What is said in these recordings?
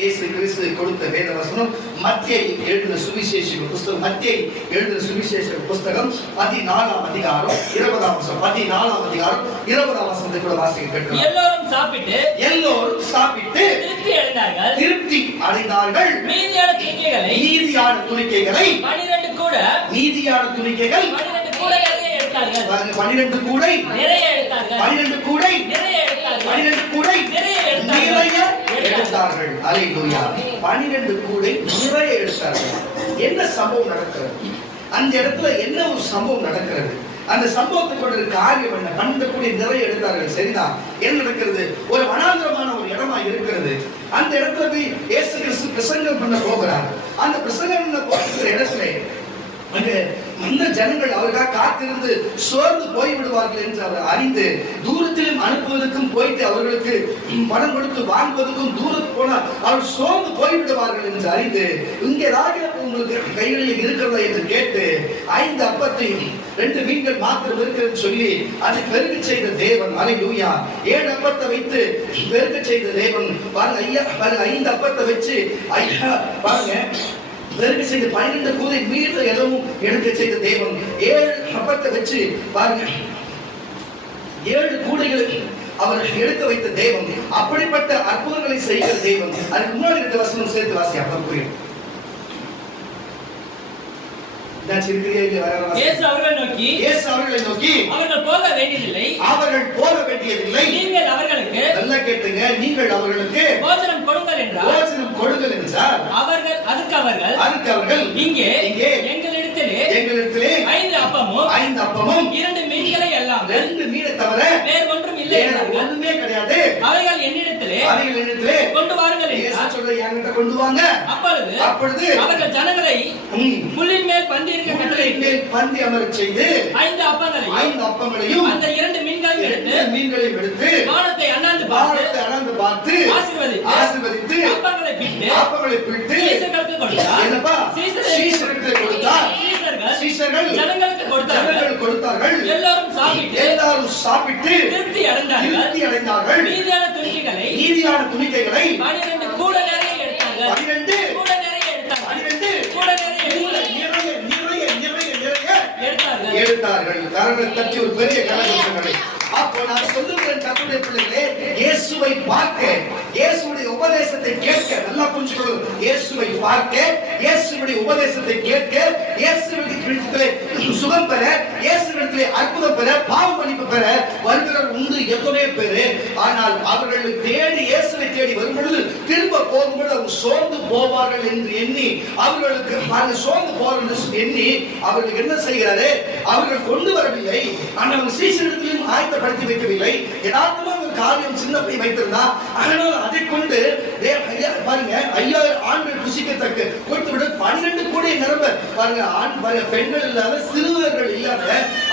இயேசு கிறிஸ்து கொடுத்த வேத வசனம் மத்தேயு எழுதின சுவிசேஷ புஸ்தகம், மத்தேயு எழுதின சுவிசேஷ புஸ்தகம் 14ஆம் அதிகாரம் 20ஆம் வசனம், 14ஆம் அதிகாரம் 20ஆம் வசனத்தை கூட வாசிக்க கேட்கிறோம். எல்லோரும் சாப்பிட்டு திருப்தி அடைந்தார்கள். மீதியான துணிக்கைகளை 12 கூடை நிறைய எடுத்தார்கள். அல்லேலூயா. 12 கூடை நிறைய எடுத்தார்கள். என்ன சம்பவம் நடக்கிறது? அந்த இடத்துல என்ன ஒரு சம்பவம் நடக்கிறது? அந்த சம்பவத்துக்கு ஒரு காரியம் என்ன? 12 கூடை நிறைய எடுத்தார்கள். சரிதான். என்ன நடக்கிறது? ஒரு வனாந்திரமான ஒரு இடமா இருக்கிறது. அந்த இடத்துல போய் இயேசு கிறிஸ்து பிரசங்கம் பண்ண போகிறார். அந்த பிரசங்கம் பண்ண போகிற இடத்துல அந்த ஜனங்கள் அவருக்காக காத்திருந்து சோர்ந்து போய்விடுவார்கள் என்று அவர் அறிந்து, தூரத்திலும் அனுப்புவதற்கும் போயிட்டு அவர்களுக்கு பணம் கொடுத்து வாங்குவதற்கும் தூரத்து போனால் அவர் சோர்ந்து போய்விடுவார்கள் என்று அறிந்து, இங்கே உங்களுக்கு கைகளில் இருக்கிறதா என்று கேட்டு 5 அப்பத்தையும் 2 மீன்கள் மாத்திரம் இருக்கிறது சொல்லி அதை பெருக செய்த தேவன். அல்லேலூயா. 7 அப்பத்தை வைத்து பெருக செய்த தேவன். பாருங்க ஐயா, பாருங்க 5 அப்பத்தை வச்சு ஐயா பாருங்க பெருக செய்த 12 கூடை மீத எதுவும் எடுக்க செய்த தேவன். 7 அப்பத்தை வச்சு பாருங்க 7 கூடைகளை அவர் எடுக்க வைத்த தேவன். அப்படிப்பட்ட அற்புதங்களை செய்கிற தேவன். அதுக்கு முன்னாடி 2 வசனம் சேர்த்து வாசி, அப்ப புரியும். இயேசு அவர்களை நோக்கி அவர்கள் போக வேண்டியதில்லை, நீங்கள் அவர்களுக்கு, நல்லா கேட்டுங்க, நீங்கள் அவர்களுக்கு போஜனம் கொடுங்கள் என்றார். அவர்கள் இங்கே எங்களிடத்திலே 5 அப்பமும் 2 மீன்களை எல்லாம், 2 மீனை தவிர வேறு ஒன்றும் இல்லை, ஒண்ணுமே கிடையாது. அவைகள் என்னிடத்திலே கொண்டு வாருங்கள் என்றார். சொல்ல என்கிட்ட கொண்டு வாங்க. அப்பொழுது அவர்கள் ஜனங்களை புல்லின் மேல் பந்தி பந்தி அமரச் செய்து 5 அப்பங்களையும் அந்த 2 மீன்களையும் எடுத்து வானத்தை அண்ணாந்து பார்த்து ஆசீர்வதித்து அப்பங்களை பிட்டு சீசர்களுக்கு கொடுத்தார். என்னப்பா? சீசர்களுக்கு கொடுத்தார். சீசர்கள் ஜனங்களுக்கு கொடுத்தார்கள். எல்லாரும் சாப்பிட்டு திருப்தி அடைந்தார்கள். மீதியான துணிக்கைகளை 12 கூட நிறைய எடுத்தார்கள். 12 எடுத்தார்கள். கரங்களை தட்டி ஒரு பெரிய கரங்களை. அப்போ நான் சொல்லுகிறேன் கர்த்தருடைய பிள்ளைகளே, இயேசுவை பார்க்க, இயேசுவுடைய உபதேசத்தை கேட்க, நல்லா புரிஞ்சுக்கணும். இயேசுவை பார்க்க, இயேசுவுடைய உபதேசத்தை கேட்க, இயேசுவிடத்திலே சுகம் பெற, இயேசுவிடத்திலே அற்புதம் பெற, பாவ மன்னிப்பு பெற வருகிறவர் உண்டு எத்தனை பேரு. ஆனால் அவர்களை தேடி, இயேசுவை தேடி வரும் பொழுது திரும்ப போகும்போது அவங்க சோர்ந்து போவார்கள் என்று எண்ணி, அவர்களுக்கு சோர்ந்து போவார்கள் எண்ணி அவர்களுக்கு என்ன செய்கிறாரு? அவர்கள் கொண்டு வரவில்லை. ஆனால் சீசரிடத்திலும் ஆயத்தப்படுத்தி வைக்கவில்லை. யதார்த்தமாக ஒரு காரியம் சின்ன பை வைத்திருந்தா, ஆனால் அதை கொண்டு பாருங்க 5000 ஆண்கள் புசிக்கத்தக்க கொடுத்துவிட 12 கூட நிரம்ப பாருங்க. பெண்கள் இல்லாத, சிறுவர்கள் இல்லாத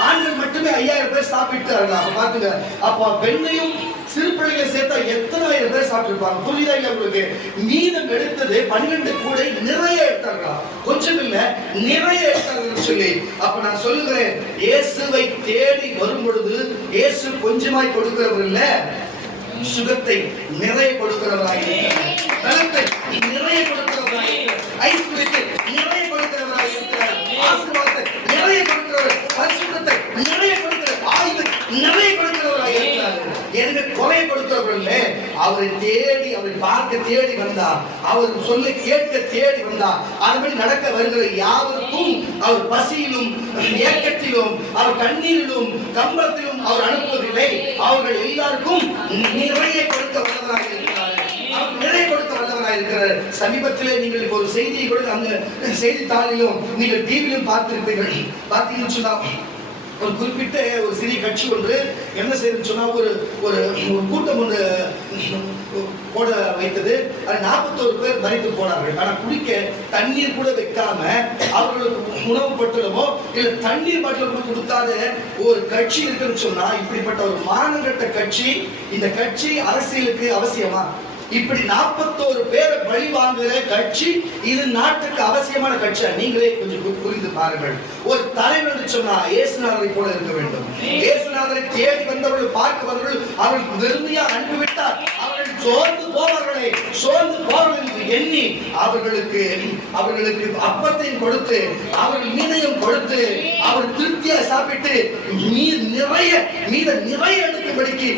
ஆண்கள் மட்டுமே 5000 பேர் சாப்பிட்டார்கள். பாத்துங்க. அப்போ பெண்ணையும் சிறு பிள்ளைகளை சேர்த்தா எத்தனை ஆயிரம் பேர் சாப்பிட்டிருப்பாங்க. புரியுதா இல்ல உங்களுக்கு? மீதம் எடுத்தது 12 கூடை நிறைய எடுத்தார்களா? கொஞ்சம் இல்ல, நிறைய எடுத்தார்கள் சொல்லி. அப்ப நான் சொல்லுகிறேன், இயேசுவை தேடி வரும் பொழுது இயேசு கொஞ்சமாய் கொடுக்கிறவர் இல்ல, சுகத்தை நிறைய கொடுக்கிறவராய், பலத்தை நிறைய கொடுக்கிறவராய், ஐஸ்வர்யத்தை நிறைய கொடுக்கிறவராய் இருக்கிறார், ஆசீர்வாதத்தை நிறைய கொடுக்கிறவர், பரிசுத்தத்தை நிறைய கொடுக்கிறவர், ஆயுதத்தை நிறைய கொடுக்கிறவராய் இருக்கிறார். எனக்கு கொலை கொடுக்கிறவர் இல்ல, அவரை தேடி, அவரை பார்க்க தேடி வந்தார், அவர் சொல்ல கேட்க தேடி வந்தார். அதுபடி நடக்க வருகிற யாவருக்கும் அவர் பசியிலும் ஏக்கத்திலும் அவர் கண்ணீரிலும் கம்பளத்திலும் அவர் அனுப்புவதில்லை. அவர்கள் எல்லாருக்கும் நிறைய கொடுக்க வல்லவராக இருக்கிறார். நிறைய கொடுக்க வல்லவராக இருக்கிறார். சமீபத்திலே நீங்கள் ஒரு செய்தியை கூட அந்த செய்தித்தாளிலும் நீங்கள் டிவியிலும் பார்த்திருப்பீர்கள். பார்த்தீங்கன்னு சொன்னா, ஒரு குறிப்பிட்ட ஒரு சிறிய கட்சி ஒன்று என்ன செய்யுதுன்னு சொன்னா, ஒரு கூட்டம் ஒன்று போட வைத்தது. அது 41 பேர் மரித்து போனார்கள். ஆனா குடிக்க தண்ணீர் கூட வைக்காம அவர்களுக்கு உணவு பட்டலமோ இல்ல தண்ணீர் பாட்டிலமோ கொடுக்காத ஒரு கட்சி இருக்குன்னு சொன்னா, இப்படிப்பட்ட ஒரு மானங்கட்ட கட்சி, இந்த கட்சி அரசியலுக்கு அவசியமா? இப்படி 41 பேரை பலி வாங்குகிற கட்சி இது நாட்டுக்கு அவசியமான கட்சி? நீங்களே கொஞ்சம் புரிந்து பாருங்கள். ஒரு தலைவர் சொன்னா இயேசுநாதரை போல இருக்க வேண்டும். இயேசுநாதரை தேடி வந்தவர்கள் பார்க்க வந்தவர்கள் அவர்கள் வெறுமையா அனுப்பிவிட்டார். அவர்கள் சோர்ந்து போவார்களே, சோர்ந்து போவார்கள் எண்ணி அவர்களுக்கு அப்பத்தையும் கொடுத்து அவர்கள் மீனையும் கொடுத்து அவர் திருப்தியா சாப்பிட்டு மீத நிறைய எடுக்கும்படிக்கு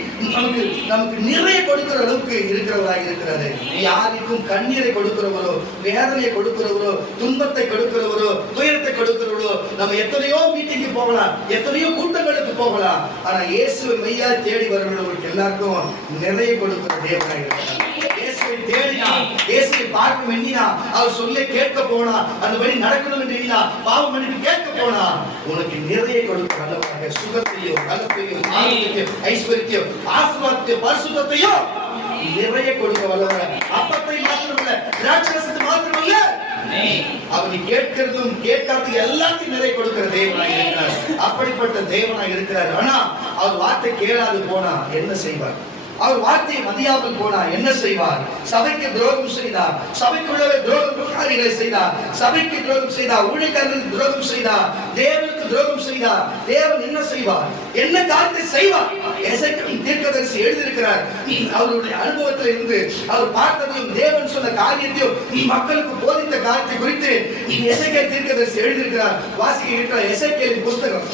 நமக்கு நிறைய கொடுக்கிற அளவுக்கு இருக்கிறவராக இருக்கிறாரு. யாருக்கும் கண்ணீரை கொடுக்கிறவரோ, வேதனையை கொடுக்கிறவரோ, துன்பத்தை கொடுக்கிறவரோ, துயரத்தை கொடுக்கிறவரோ, நம்ம எத்தனையோ மீட்டிங்கு போகலாம், எத்தனையோ கூட்டங்களுக்கு போகலாம். ஆனா இயேசுவை மெய்யா தேடி வருகிறவர்களுக்கு எல்லாருக்கும் நிறைய கொடுக்கிற தேவனாக இருக்கிறார். இயேசுவை தேடினா, இயேசுவை பார்க்க எண்ணினா, அவர் சொல்ல கேட்க போனா, அந்த வழி நடக்கணும் என்று எண்ணினா, பாவம் மன்னிப்பு கேட்க போனா, உனக்கு நிறைய கொடுக்கிற அளவாக சுகத்தையோ, நலத்தையோ, ஆரோக்கியத்தையோ, ஐஸ்வர்யத்தையோ, ஆசீர்வாதத்தையோ, பரிசுத்தத்தையோ நிறைய கொடுக்க வல்லவர். அப்பத்தை மாத்திரமல்ல, திராட்சரசத்தை மாத்திரமல்ல, அவர் கேட்கிறதும் கேட்காதது எல்லாத்தையும் நிறைய கொடுக்கிற தேவனாக இருக்கிறார். அப்படிப்பட்ட தேவனாக இருக்கிறார். ஆனா அவர் வார்த்தை கேளாது போனா என்ன செய்வார்? அவர் வார்த்தையை மதியாமல் போனா என்ன செய்வார்? சபைக்கு துரோகம் செய்தார், சபைக்குள்ளவே துரோகக்காரிகளை செய்தார், சபைக்கு துரோகம் செய்தார், ஊழியக்காரர்களுக்கு துரோகம் செய்தார், தேவனுக்கு துரோகம் செய்தார். தேவன் என்ன செய்வார்? என்ன காரியத்தை செய்வார்? எசேக்கியேல் தீர்க்கதரிசி எழுதியிருக்கிறார். அவருடைய அனுபவத்தில் இருந்து அவர் பார்த்ததையும் தேவன் சொன்ன காரியத்தையும் மக்களுக்கு போதித்த காரியத்தை குறித்து எசேக்கியேல் தீர்க்கதரிசி எழுதியிருக்கிறார். வாசிக்க இருக்கிற எசேக்கியேலின் புத்தகம்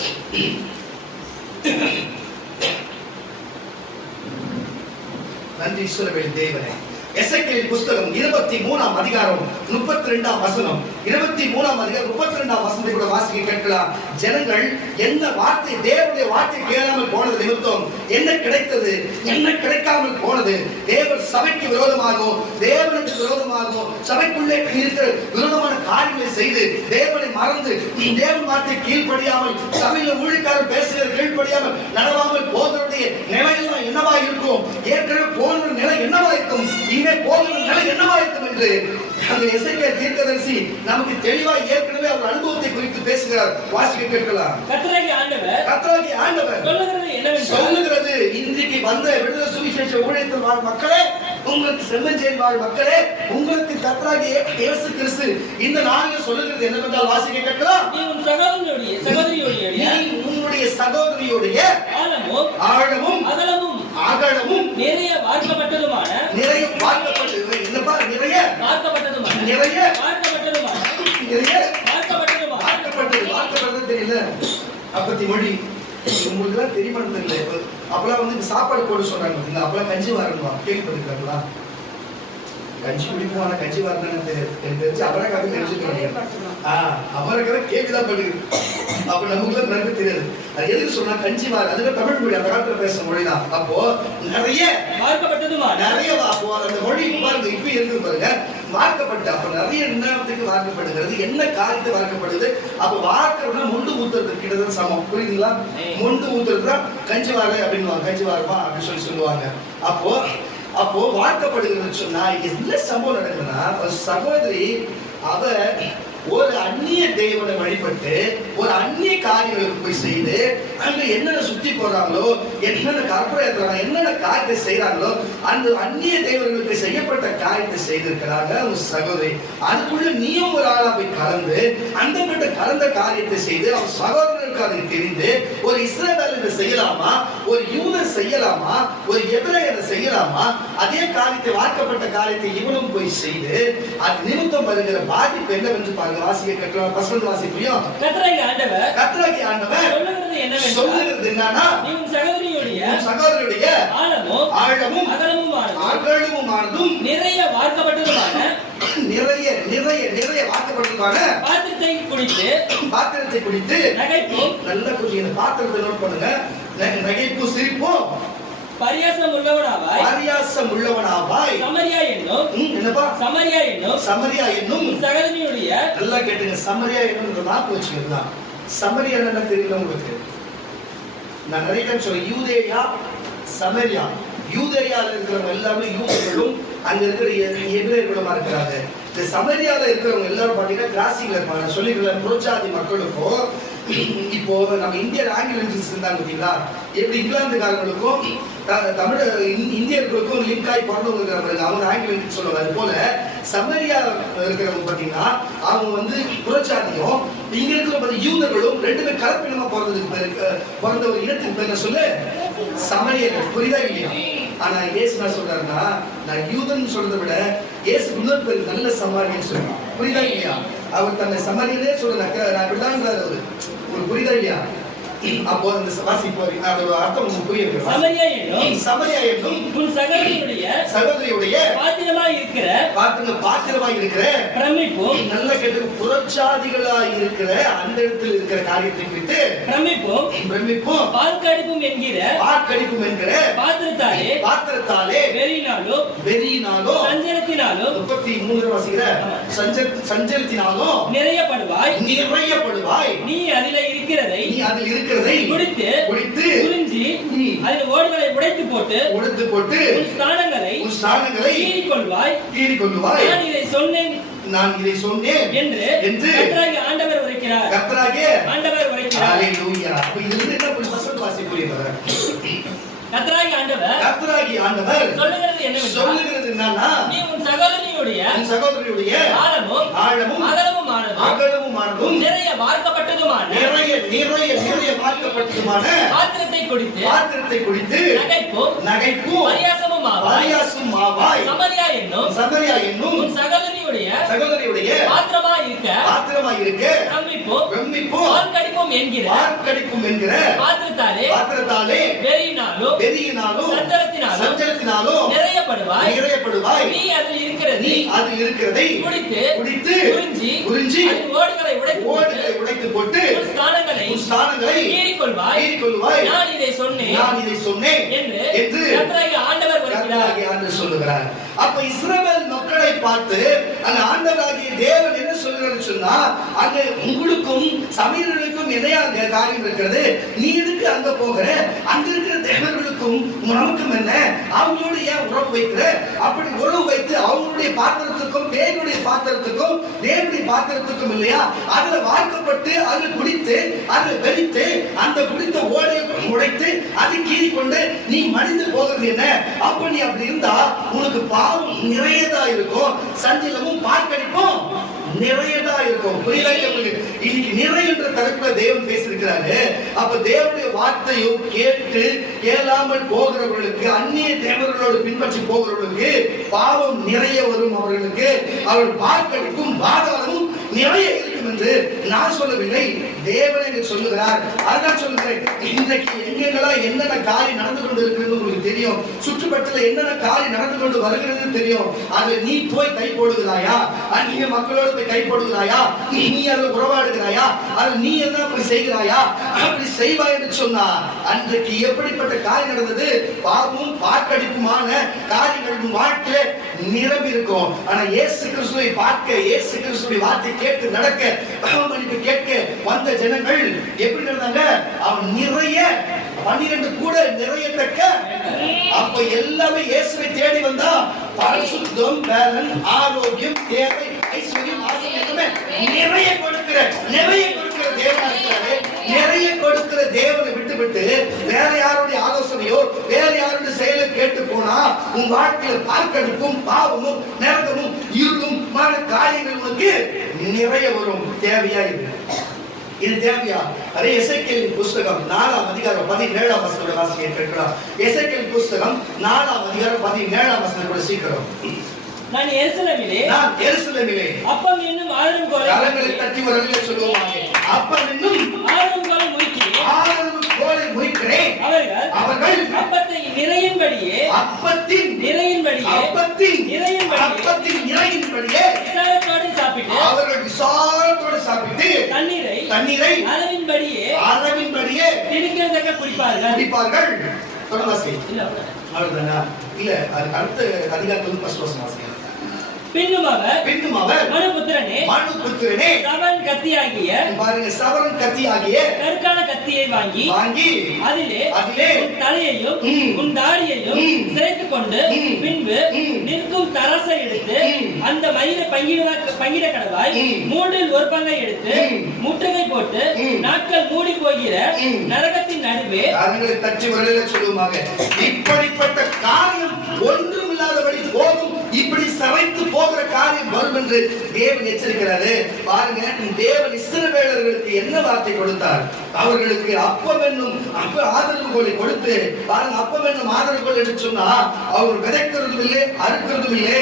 நன்றி சொல்லுவேன் தேவனே. எசேக்கியேல் புத்தகம் 23ஆம் அதிகாரம் 32ஆம் வசனம், 23ஆம் அதிகாரம் 32ஆம் வசனத்தை கூட வாசிக்க கேட்கலாம். ஜனங்கள் என்ன வார்த்தை, தேவனுடைய வார்த்தை கேளாமல் போனது நிமித்தம் என்ன கிடைத்தது, என்ன கிடைக்காமல் போனது? தேவன் சபைக்கு விரோதமாகவும் தேவனுக்கு விரோதமாகவும் சபைக்குள்ளே இருக்கிற விரோதமான காரியங்களை செய்து தேவனை மறந்து தேவன் வார்த்தை கீழ்ப்படியாமல் சபையில் ஊழியக்காரர் பேசுகிற கீழ்ப்படியாமல் நடவாமல் போகிறவருடைய நிலையெல்லாம் என்னவா இருக்கும்? ஏற்கனவே போன நிலை என்னவா இருக்கும்? போகிற நிலை என்னவா இருக்கும் என்று எசேக்கியேல் தீர்க்கதரிசி நமக்கு தெளிவாக ஏற்கனவே அவர் அனுபவத்தை குறித்து பேசுகிறார். வாசிக்க கேட்கலாம். கர்த்தராகிய ஆண்டவர் சொல்லுகிறது, இன்றைக்கு வந்த விடுதலை சுவிசேஷ ஊழியத்தில் வாழ் மக்களே, உங்களுக்கு செம்மஞ்சேரி வாழ் மக்களே, உங்களுக்கு கர்த்தராகிய இயேசு கிறிஸ்து இந்த நாளில் சொல்லுகிறது என்னவென்றால் வாசிக்க கேட்கலாம். உன்னுடைய சகோதரியுடைய ஆழமும் அகலமும் நிறைய வார்க்கப்பட்டதுமான தெரியல அப்பத்தி மொழி உங்களுக்கு தெரியுமான்னு தெரியல. அப்பெல்லாம் வந்து சாப்பாடு போட சொல்றாங்க, அப்பெல்லாம் கஞ்சி வரணும் கேள்விப்பட்டிருக்காங்களா? கஞ்சி குடிப்போம், ஆனா கஞ்சி வரணும்னு தெரிஞ்சு அவரைக்காக தெரிஞ்சுக்கிறாங்க. அவரைக்காக கேள்விதான் பண்ணுது. அப்ப நமக்குலாம் நிறைய தெரியாது. அது எதுக்கு சொன்னா கஞ்சி வார, அதுல தமிழ் மொழி அந்த காலத்துல பேசுற மொழிதான். அப்போ நிறைய அப்போ அந்த மொழி பாருங்க, இப்ப இருக்கு பாருங்க, வார்க்கப்பட்ட. அப்ப நிறைய நேரத்துக்கு வார்க்கப்படுகிறது, என்ன காரியத்தை வார்க்கப்படுது? அப்ப வார்க்கணும்னா முண்டு ஊத்துறது கிட்டதான் சமம், புரியுதுங்களா? முண்டு ஊத்துறது தான் கஞ்சி வார அப்படின்னு, கஞ்சி வாரமா அப்படின்னு சொல்லுவாங்க. அப்போ வார்க்கப்படுகிறது சொன்னா என்ன சம்பவம் நடக்குதுன்னா, சகோதரி அவ ஒரு அந்நிய தேவனை வழிபட்டு ஒரு அந்நிய காரியங்களுக்கு போய் செய்து அங்க என்னென்ன சுத்தி போறாங்களோ, என்னென்ன கற்பனை ஏற்றுறாங்க, என்னென்ன காரியத்தை செய்யறாங்களோ, அந்த அந்நிய தேவர்களுக்கு செய்யப்பட்ட காரியத்தை செய்திருக்கிறாங்க அவங்க சகோதரி. அதுக்குள்ள நீயும் ஒரு ஆளா போய் கலந்து அந்த கலந்த காரியத்தை செய்து அவன் சகோதரர்களுக்கு அதை தெரிந்து ஒரு இஸ்ரவேலனை செய்யலாமா, ஒரு யூதன் செய்யலாமா, ஒரு எபிரேயனை செய்யலாமா? அதே காரியத்தை வார்க்கப்பட்ட காரியத்தை இவனும் போய் செய்து அது நிமித்தம் வருகிற பாதிப்பு என்னவென்று பாருங்க. வாசிக்க கேட்கலாம். பசங்க வாசிப்பையும் கர்த்தராகிய ஆண்டவர் சொல்லுகிறது என்னன்னா, சகோதரியுடைய ஆழமும் அகலமுமானதும் நிறைய வார்க்கப்பட்டதுமான பாத்திரத்தை குடித்து நல்ல கொஞ்சம் பாத்திரத்தை நோட் பண்ணுங்க. நகைப்பும் சிரிப்பும் பரியாசம் உள்ளவனாவாய் சமரியா என்னும் சகோதரியுடைய, நல்லா கேட்டுங்க, சமரியா என்னும் நாக்கு வச்சுக்கலாம். சமரியா என்ன தெரியல உங்களுக்கு? நான் நிறைய டைம் சொல்றேன், யூதேயா சமரியா. யூதேயால இருக்கிறவங்க எல்லாமே யூதர்களும் அங்க இருக்கிற எபிரேயர்களுமா இருக்கிறாங்க. இந்த சமரியால இருக்கிறவங்க எல்லாரும் பாத்தீங்கன்னா கிராசிங்ல இருப்பாங்க. சொல்லிருக்கேன், புரோஜாதி மக்களுக்கும் இப்போ நம்ம இந்தியன் ஆங்கிலன்ஸ் இருந்தாங்க பார்த்தீங்களா, எப்படி இங்கிலாந்துக்காரங்களுக்கும் தமிழ் இந்தியர்களுக்கும் லிங்க் ஆகி பிறந்தவங்க இருக்கிறாங்க, அவங்க ஆங்கிலன்ஸ் சொல்லுவாங்க. அது போல சமரியா இருக்கிறவங்க பார்த்தீங்கன்னா அவங்க வந்து புறச்சாதியும் இங்க இருக்கிற யூதர்களும் ரெண்டுமே கலப்பினமா பிறந்த ஒரு இனத்துக்கு பேர் சொல்லு சமரியர்கள். புரியுதா இல்லையா? ஆனா இயேசு என்ன சொல்றாருன்னா, நான் யூதன் சொல்றதை விட இயேசு இன்னொரு பேர் நல்ல சமாரியன்னு சொல்றாரு. புரியுதா இல்லையா? அவர் தன்னை சமாரியனே சொல்றாரு. நான் விடான்றாரு அவரு. உங்களுக்கு புரியுதா இல்லையா? அப்போ அந்த வாசிப்போம் அதோட அர்த்தம் உங்களுக்கு புரியுது. சமரியா என்னும் உன் சகோதரியுடைய பாத்திரமாய் இருக்கிற பிரமிப்பும், நல்ல கேட்டு புறச்சாதிகளாய் இருக்கிற அந்த இடத்தில் இருக்கிற காரியத்தை குறித்து பிரமிப்பும் பார்க்கடிப்பும் என்கிற பாத்திரத்தாலே வெறியினாலும் சஞ்சலத்தினாலும் 33 வாசிக்கிற சஞ்சலத்தினாலும் நிறையப்படுவாய். நீ அதில் இருக்கிறதை குடித்து உறிஞ்சி அதில் ஓடுகளை உடைத்து போட்டு உன் ஸ்தானங்களை கீறிக்கொள்வாய். நான் இதை சொன்னேன் என்று கர்த்தராகிய ஆண்டவர் உரைக்கிறார். ஹல்லேலூயா. அப்ப இது என்ன புரியுது? வாசிப்புரியவர் கர்த்தராகிய ஆண்டவர் சொல்லுகிறது என்னன்னா, நீ உன் சகோதரியுடைய ஆழமும் அகலமுமானதும் நிறைய வார்க்கப்பட்டதுமான பாத்திரத்தை குடித்து நகைப்பும் பரியாசமும் ஆவாய். சமரியா என்னும் உன் சகோதரியுடைய பாத்திரமாய் இருக்க பிரமிப்பும் பார்க்கடிப்பும் என்கிற பாத்திரத்தாலே வெறியினாலும் சஞ்சலத்தினாலும் நிறையப்படுவாய். நீ அதில் இருக்கிறதை குடித்து உறிஞ்சி ஓடுகளை உடைத்து போட்டு உன் ஸ்தானங்களை கீறிக்கொள்வாய். நான் இதை சொன்னேன் என்று கர்த்தராகிய ஆண்டவர் சொல்லுகிறார். அப்ப இஸ்ரவேல் மக்களை பார்த்து அந்த ஆண்டவராகிய தேவன் என்ன சொல்லுகிறார் சொன்னா, அங்க உங்களுக்கும் சமீரர்களுக்கும் இடையாக காரியம் இருக்கிறது. நீ எதுக்கு அங்க போகிற? அங்க இருக்கிற தேவர்களுக்கும் நமக்கும் என்ன? அவங்களோட ஏன் உறவு வைக்கிற? அப்படி உறவு வைத்து அவங்களுடைய பாத்திரத்துக்கும் தேவனுடைய பாத்திரத்துக்கும் இல்லையா, அதுல வார்க்கப்பட்டு அதுல குடித்து அதுல வெறித்து அந்த குடித்த ஓடையை உடைத்து அதை கீறி கொண்டு நீ மடிந்து போகிறது என்ன? அப்ப நீ அப்படி இருந்தா உனக்கு பாவம் நிறையதா இருக்கும், சஞ்சலமும் பார்க்கடிப்பும் நிறையதா இருக்கும். இன்னைக்கு நிறை என்ற தலைப்புல தேவன் பேசியிருக்கிறாரு. அப்ப தேவனுடைய வார்த்தையும் கேட்டு கேளாமல் போகிறவர்களுக்கு, அந்நிய தேவர்களோடு பின்பற்றி போகிறவர்களுக்கு பாவம் நிறைய வரும். அவர்களுக்கு அவர்கள் பார்க்கடிப்பும் பாதாளமும் நிறைய இருக்கும் என்று நான் சொல்லவில்லை, தேவனே சொல்லுகிறார். அதான் சொல்லுகிறேன், இன்றைக்கு எங்கெல்லாம் என்னென்ன காரியம் நடந்து கொண்டு இருக்கிறது உங்களுக்கு தெரியும். சுற்றுப்பட்டல என்னென்ன காரியம் நடந்து கொண்டு வருகிறது தெரியும். அதுல நீ போய் கை போடுகிறாயா? நீங்க மக்களோடு போய் கை போடுகிறாயா? நீ அதுல உறவாடுகிறாயா? அது நீ என்ன போய் செய்கிறாயா? அப்படி செய்வாய் என்று சொன்னா அன்றைக்கு எப்படிப்பட்ட காரியம் நடந்தது? பாவமும் பார்க்கடிப்புமான காரியங்கள் வாழ்க்கையில நிரம்பி இருக்கும். ஆனா இயேசு கிறிஸ்துவை பார்க்க, இயேசு கிறிஸ்துவின் வார்த்தை கேட்டு நடக்க, பாவமன்னிப்பு கேட்க வந்த ஜனங்கள் எப்படி நடந்தாங்க? அவன் நிறைய 12 கூட நிறையத்தக்க. அப்ப எல்லாமே இயேசுவை தேடி வந்தா பரிசுத்தம், பலன், ஆரோக்கியம், தேவை, ஐஸ்வர்யம், ஆசீர்வாதம் நிறைய கொடுக்கிற தேவனா இருக்கிறாரு. நிறைய கொடுக்கிற தேவனை விட்டு வேற யாருடைய ஆலோசனையோ வேற யாருடைய செயலை கேட்டு போனா உன் வாழ்க்கையில பார்க்கடிப்பும் பாவமும் நரகமும் இருளும் காரியங்கள் உனக்கு நிறைய வரும். தேவையா இது தேவையா? அதே எசேக்கியேலின் புஸ்தகம் 4ஆம் அதிகாரம் 17ஆம் வசனத்தை வாசிக்க கேட்கலாம். எசேக்கியேல் புஸ்தகம் 4ஆம் அதிகாரம் 17ஆம் வசனத்தோட சீக்கிரம். நான் எருசலேமிலே அப்பம் என்னும் ஆழங்கோலை கரங்களை தட்டி வரவில்லை சொல்லுவாங்க. அப்பம் என்னும் ஆழங்கோலை முறிக்கிறேன். அவர்கள் அப்பத்தை நிறையின்படியே அவர்கள் விசாலத்தோடு சாப்பிட்டு தண்ணீரை அளவின்படியே திணிக்கிறதற்க குடிப்பார்கள். தொடர்வாசி அவ்வளவுதானா? இல்ல அது அடுத்த அதிகாரத்துல ஃபர்ஸ்ட் வசனம் வாசிங்க. பின்னும் அவர் மனுபுத்திரனே சவரன் கத்தியாகிய கற்கால கத்தியை வாங்கி அதிலே உன் தலையையும் உன் தாடியையும் சிரைத்துக் கொண்டு பின்பு நிற்கும் தரசை எடுத்து அந்த மயிரை பங்கிட கடவாய். 3இல் ஒரு பங்கை எடுத்து முற்றுகை போட்டு நாட்கள் மூடி போகிற நரகத்தின் நடுவே அவர்களை தட்டி வரல சொல்லுவாங்க. இப்படிப்பட்ட காரியம் ஒன்றும் இல்லாதபடி போகும், இப்படி சரைத்து போகிற காரியம் வரும் என்று தேவன் எச்சரிக்கிறாரு. பாருங்க, தேவன் இஸ்ரவேலர்களுக்கு என்ன வார்த்தை கொடுத்தார்? அவர்களுக்கு அப்பம் என்னும் ஆதரவுகோலை கொடுத்து அப்பம் என்னும் ஆதரவுகோல் என்று சொன்னா அவர்கள் விதைக்கிறதும் இல்லை, அறுக்கிறதும் இல்லை,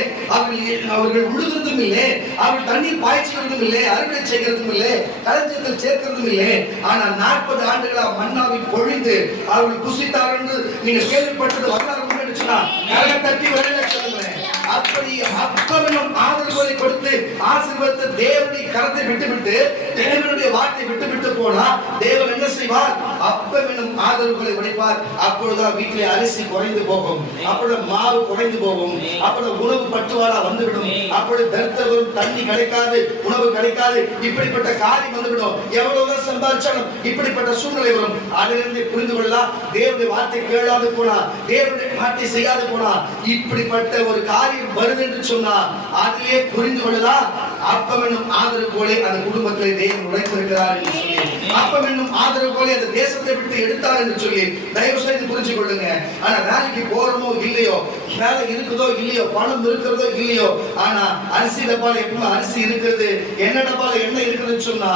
அவர்கள் உழுகிறதும் இல்லை, அவர்கள் தண்ணீர் பாய்ச்சுகிறதும் இல்லை, அறுவடை செய்கிறதும் இல்லை, களஞ்சியத்தில் சேர்க்கிறதும் இல்லை. ஆனால் 40 ஆண்டுகளா மன்னாவை பொழிந்து அவர்கள் புசித்தார்கள் என்று நீங்க கேள்விப்பட்டது வரலாறு என்று சொன்னா தட்டி வரல சொல்லுங்களேன். அப்படி அப்பமென்னும் ஆதரவுகளை கொடுத்து ஆசீர்வதித்த தேவனுடைய கரத்தை விட்டுவிட்டு தேவனுடைய வார்த்தை விட்டுவிட்டு போனா தேவன் என்ன செய்வார்? அப்பமென்னும் ஆதரவுகளை உடைப்பார். அப்பொழுதுதான் வீட்டிலே அரிசி குறைந்து போகும், அப்பொழுது மாவு குறைந்து போகும், அப்பொழுது உணவு பட்டுவாடா வந்துவிடும், அப்பொழுது தரித்திரம், தண்ணி கிடைக்காது, உணவு கிடைக்காது, இப்படிப்பட்ட காரியம் வந்துவிடும். எவ்வளவுதான் சம்பாதிச்சாலும் இப்படிப்பட்ட சூழ்நிலை வரும். அதிலிருந்து புரிந்து கொள்ளலாம், தேவனுடைய வார்த்தை கேளாது போனா, தேவனுடைய வார்த்தை செய்யாது போனா இப்படிப்பட்ட ஒரு காரியம் வருது என்று சொன்னா அதிலே புரிந்து கொள்ளலாம். அப்பம் என்னும் ஆதரவுகோலை அந்த குடும்பத்திலே தேவன் உடைத்திருக்கிறார் என்று சொல்லி, அப்பம் என்னும் ஆதரவுகோலை அந்த தேசத்தை விட்டு எடுத்தார் என்று சொல்லி தயவு செய்து புரிஞ்சு கொள்ளுங்க. ஆனா வேலைக்கு போறோமோ இல்லையோ, வேலை இருக்குதோ இல்லையோ, பணம் இருக்கிறதோ இல்லையோ, ஆனா அரிசி டப்பால எப்பவுமே அரிசி இருக்கிறது, என்ன டப்பால என்ன இருக்குதுன்னு சொன்னா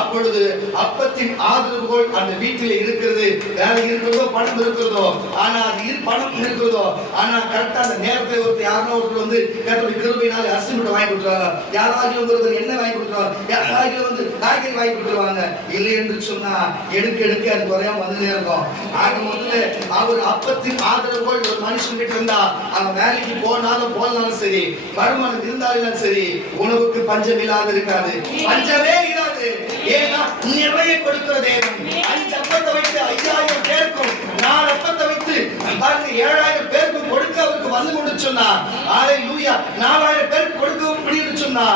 அப்பொழுது அப்பத்தின் ஆதரவுகோல் அந்த வீட்டிலே இருக்கிறது. வேலை இருக்கிறதோ பணம் இருக்கிறதோ, ஆனா அது பணம் இருக்கிறதோ, ஆனா கரெக்டா அந்த நேரத்தில் ஒருத்தர் யாரோ ஒருத்தர் வந்து கர்த்தருடைய கிருபையினால அரிசி மட்டும் வாங்கி கொடுத்துருவாங்க, யாராவது ஒருவர் என்ன வாங்கி கொடுத்துருவாங்க, யாராவது வந்து காய்கறி வாங்கி கொடுத்துருவாங்க. இல்லை என்று சொன்னா எடுக்க அது குறையாம வந்து இருக்கும். ஆக முதல்ல அவர் அப்பத்தின் ஆதரவுகோல் ஒரு மனுஷன் கிட்ட இருந்தா அவன் வேலைக்கு போனாலும் சரி, வருமானம் இருந்தாலும் சரி, உணவுக்கு பஞ்சம் இல்லாத இருக்காது, பஞ்சமே இல்லாது. ஏன்னா நிறைய கொடுக்கிற தேவன். 5 அப்பத்தை வைத்து 5000 பேருக்கும், 4 அப்பத்தை வைத்து 7000 பேருக்கும் கொடுக்க அவருக்கு வந்து கொண்டு சொன்னார். ஹல்லேலூயா. 4000 பேருக்கு கொடுக்க முடியும் சொன்னா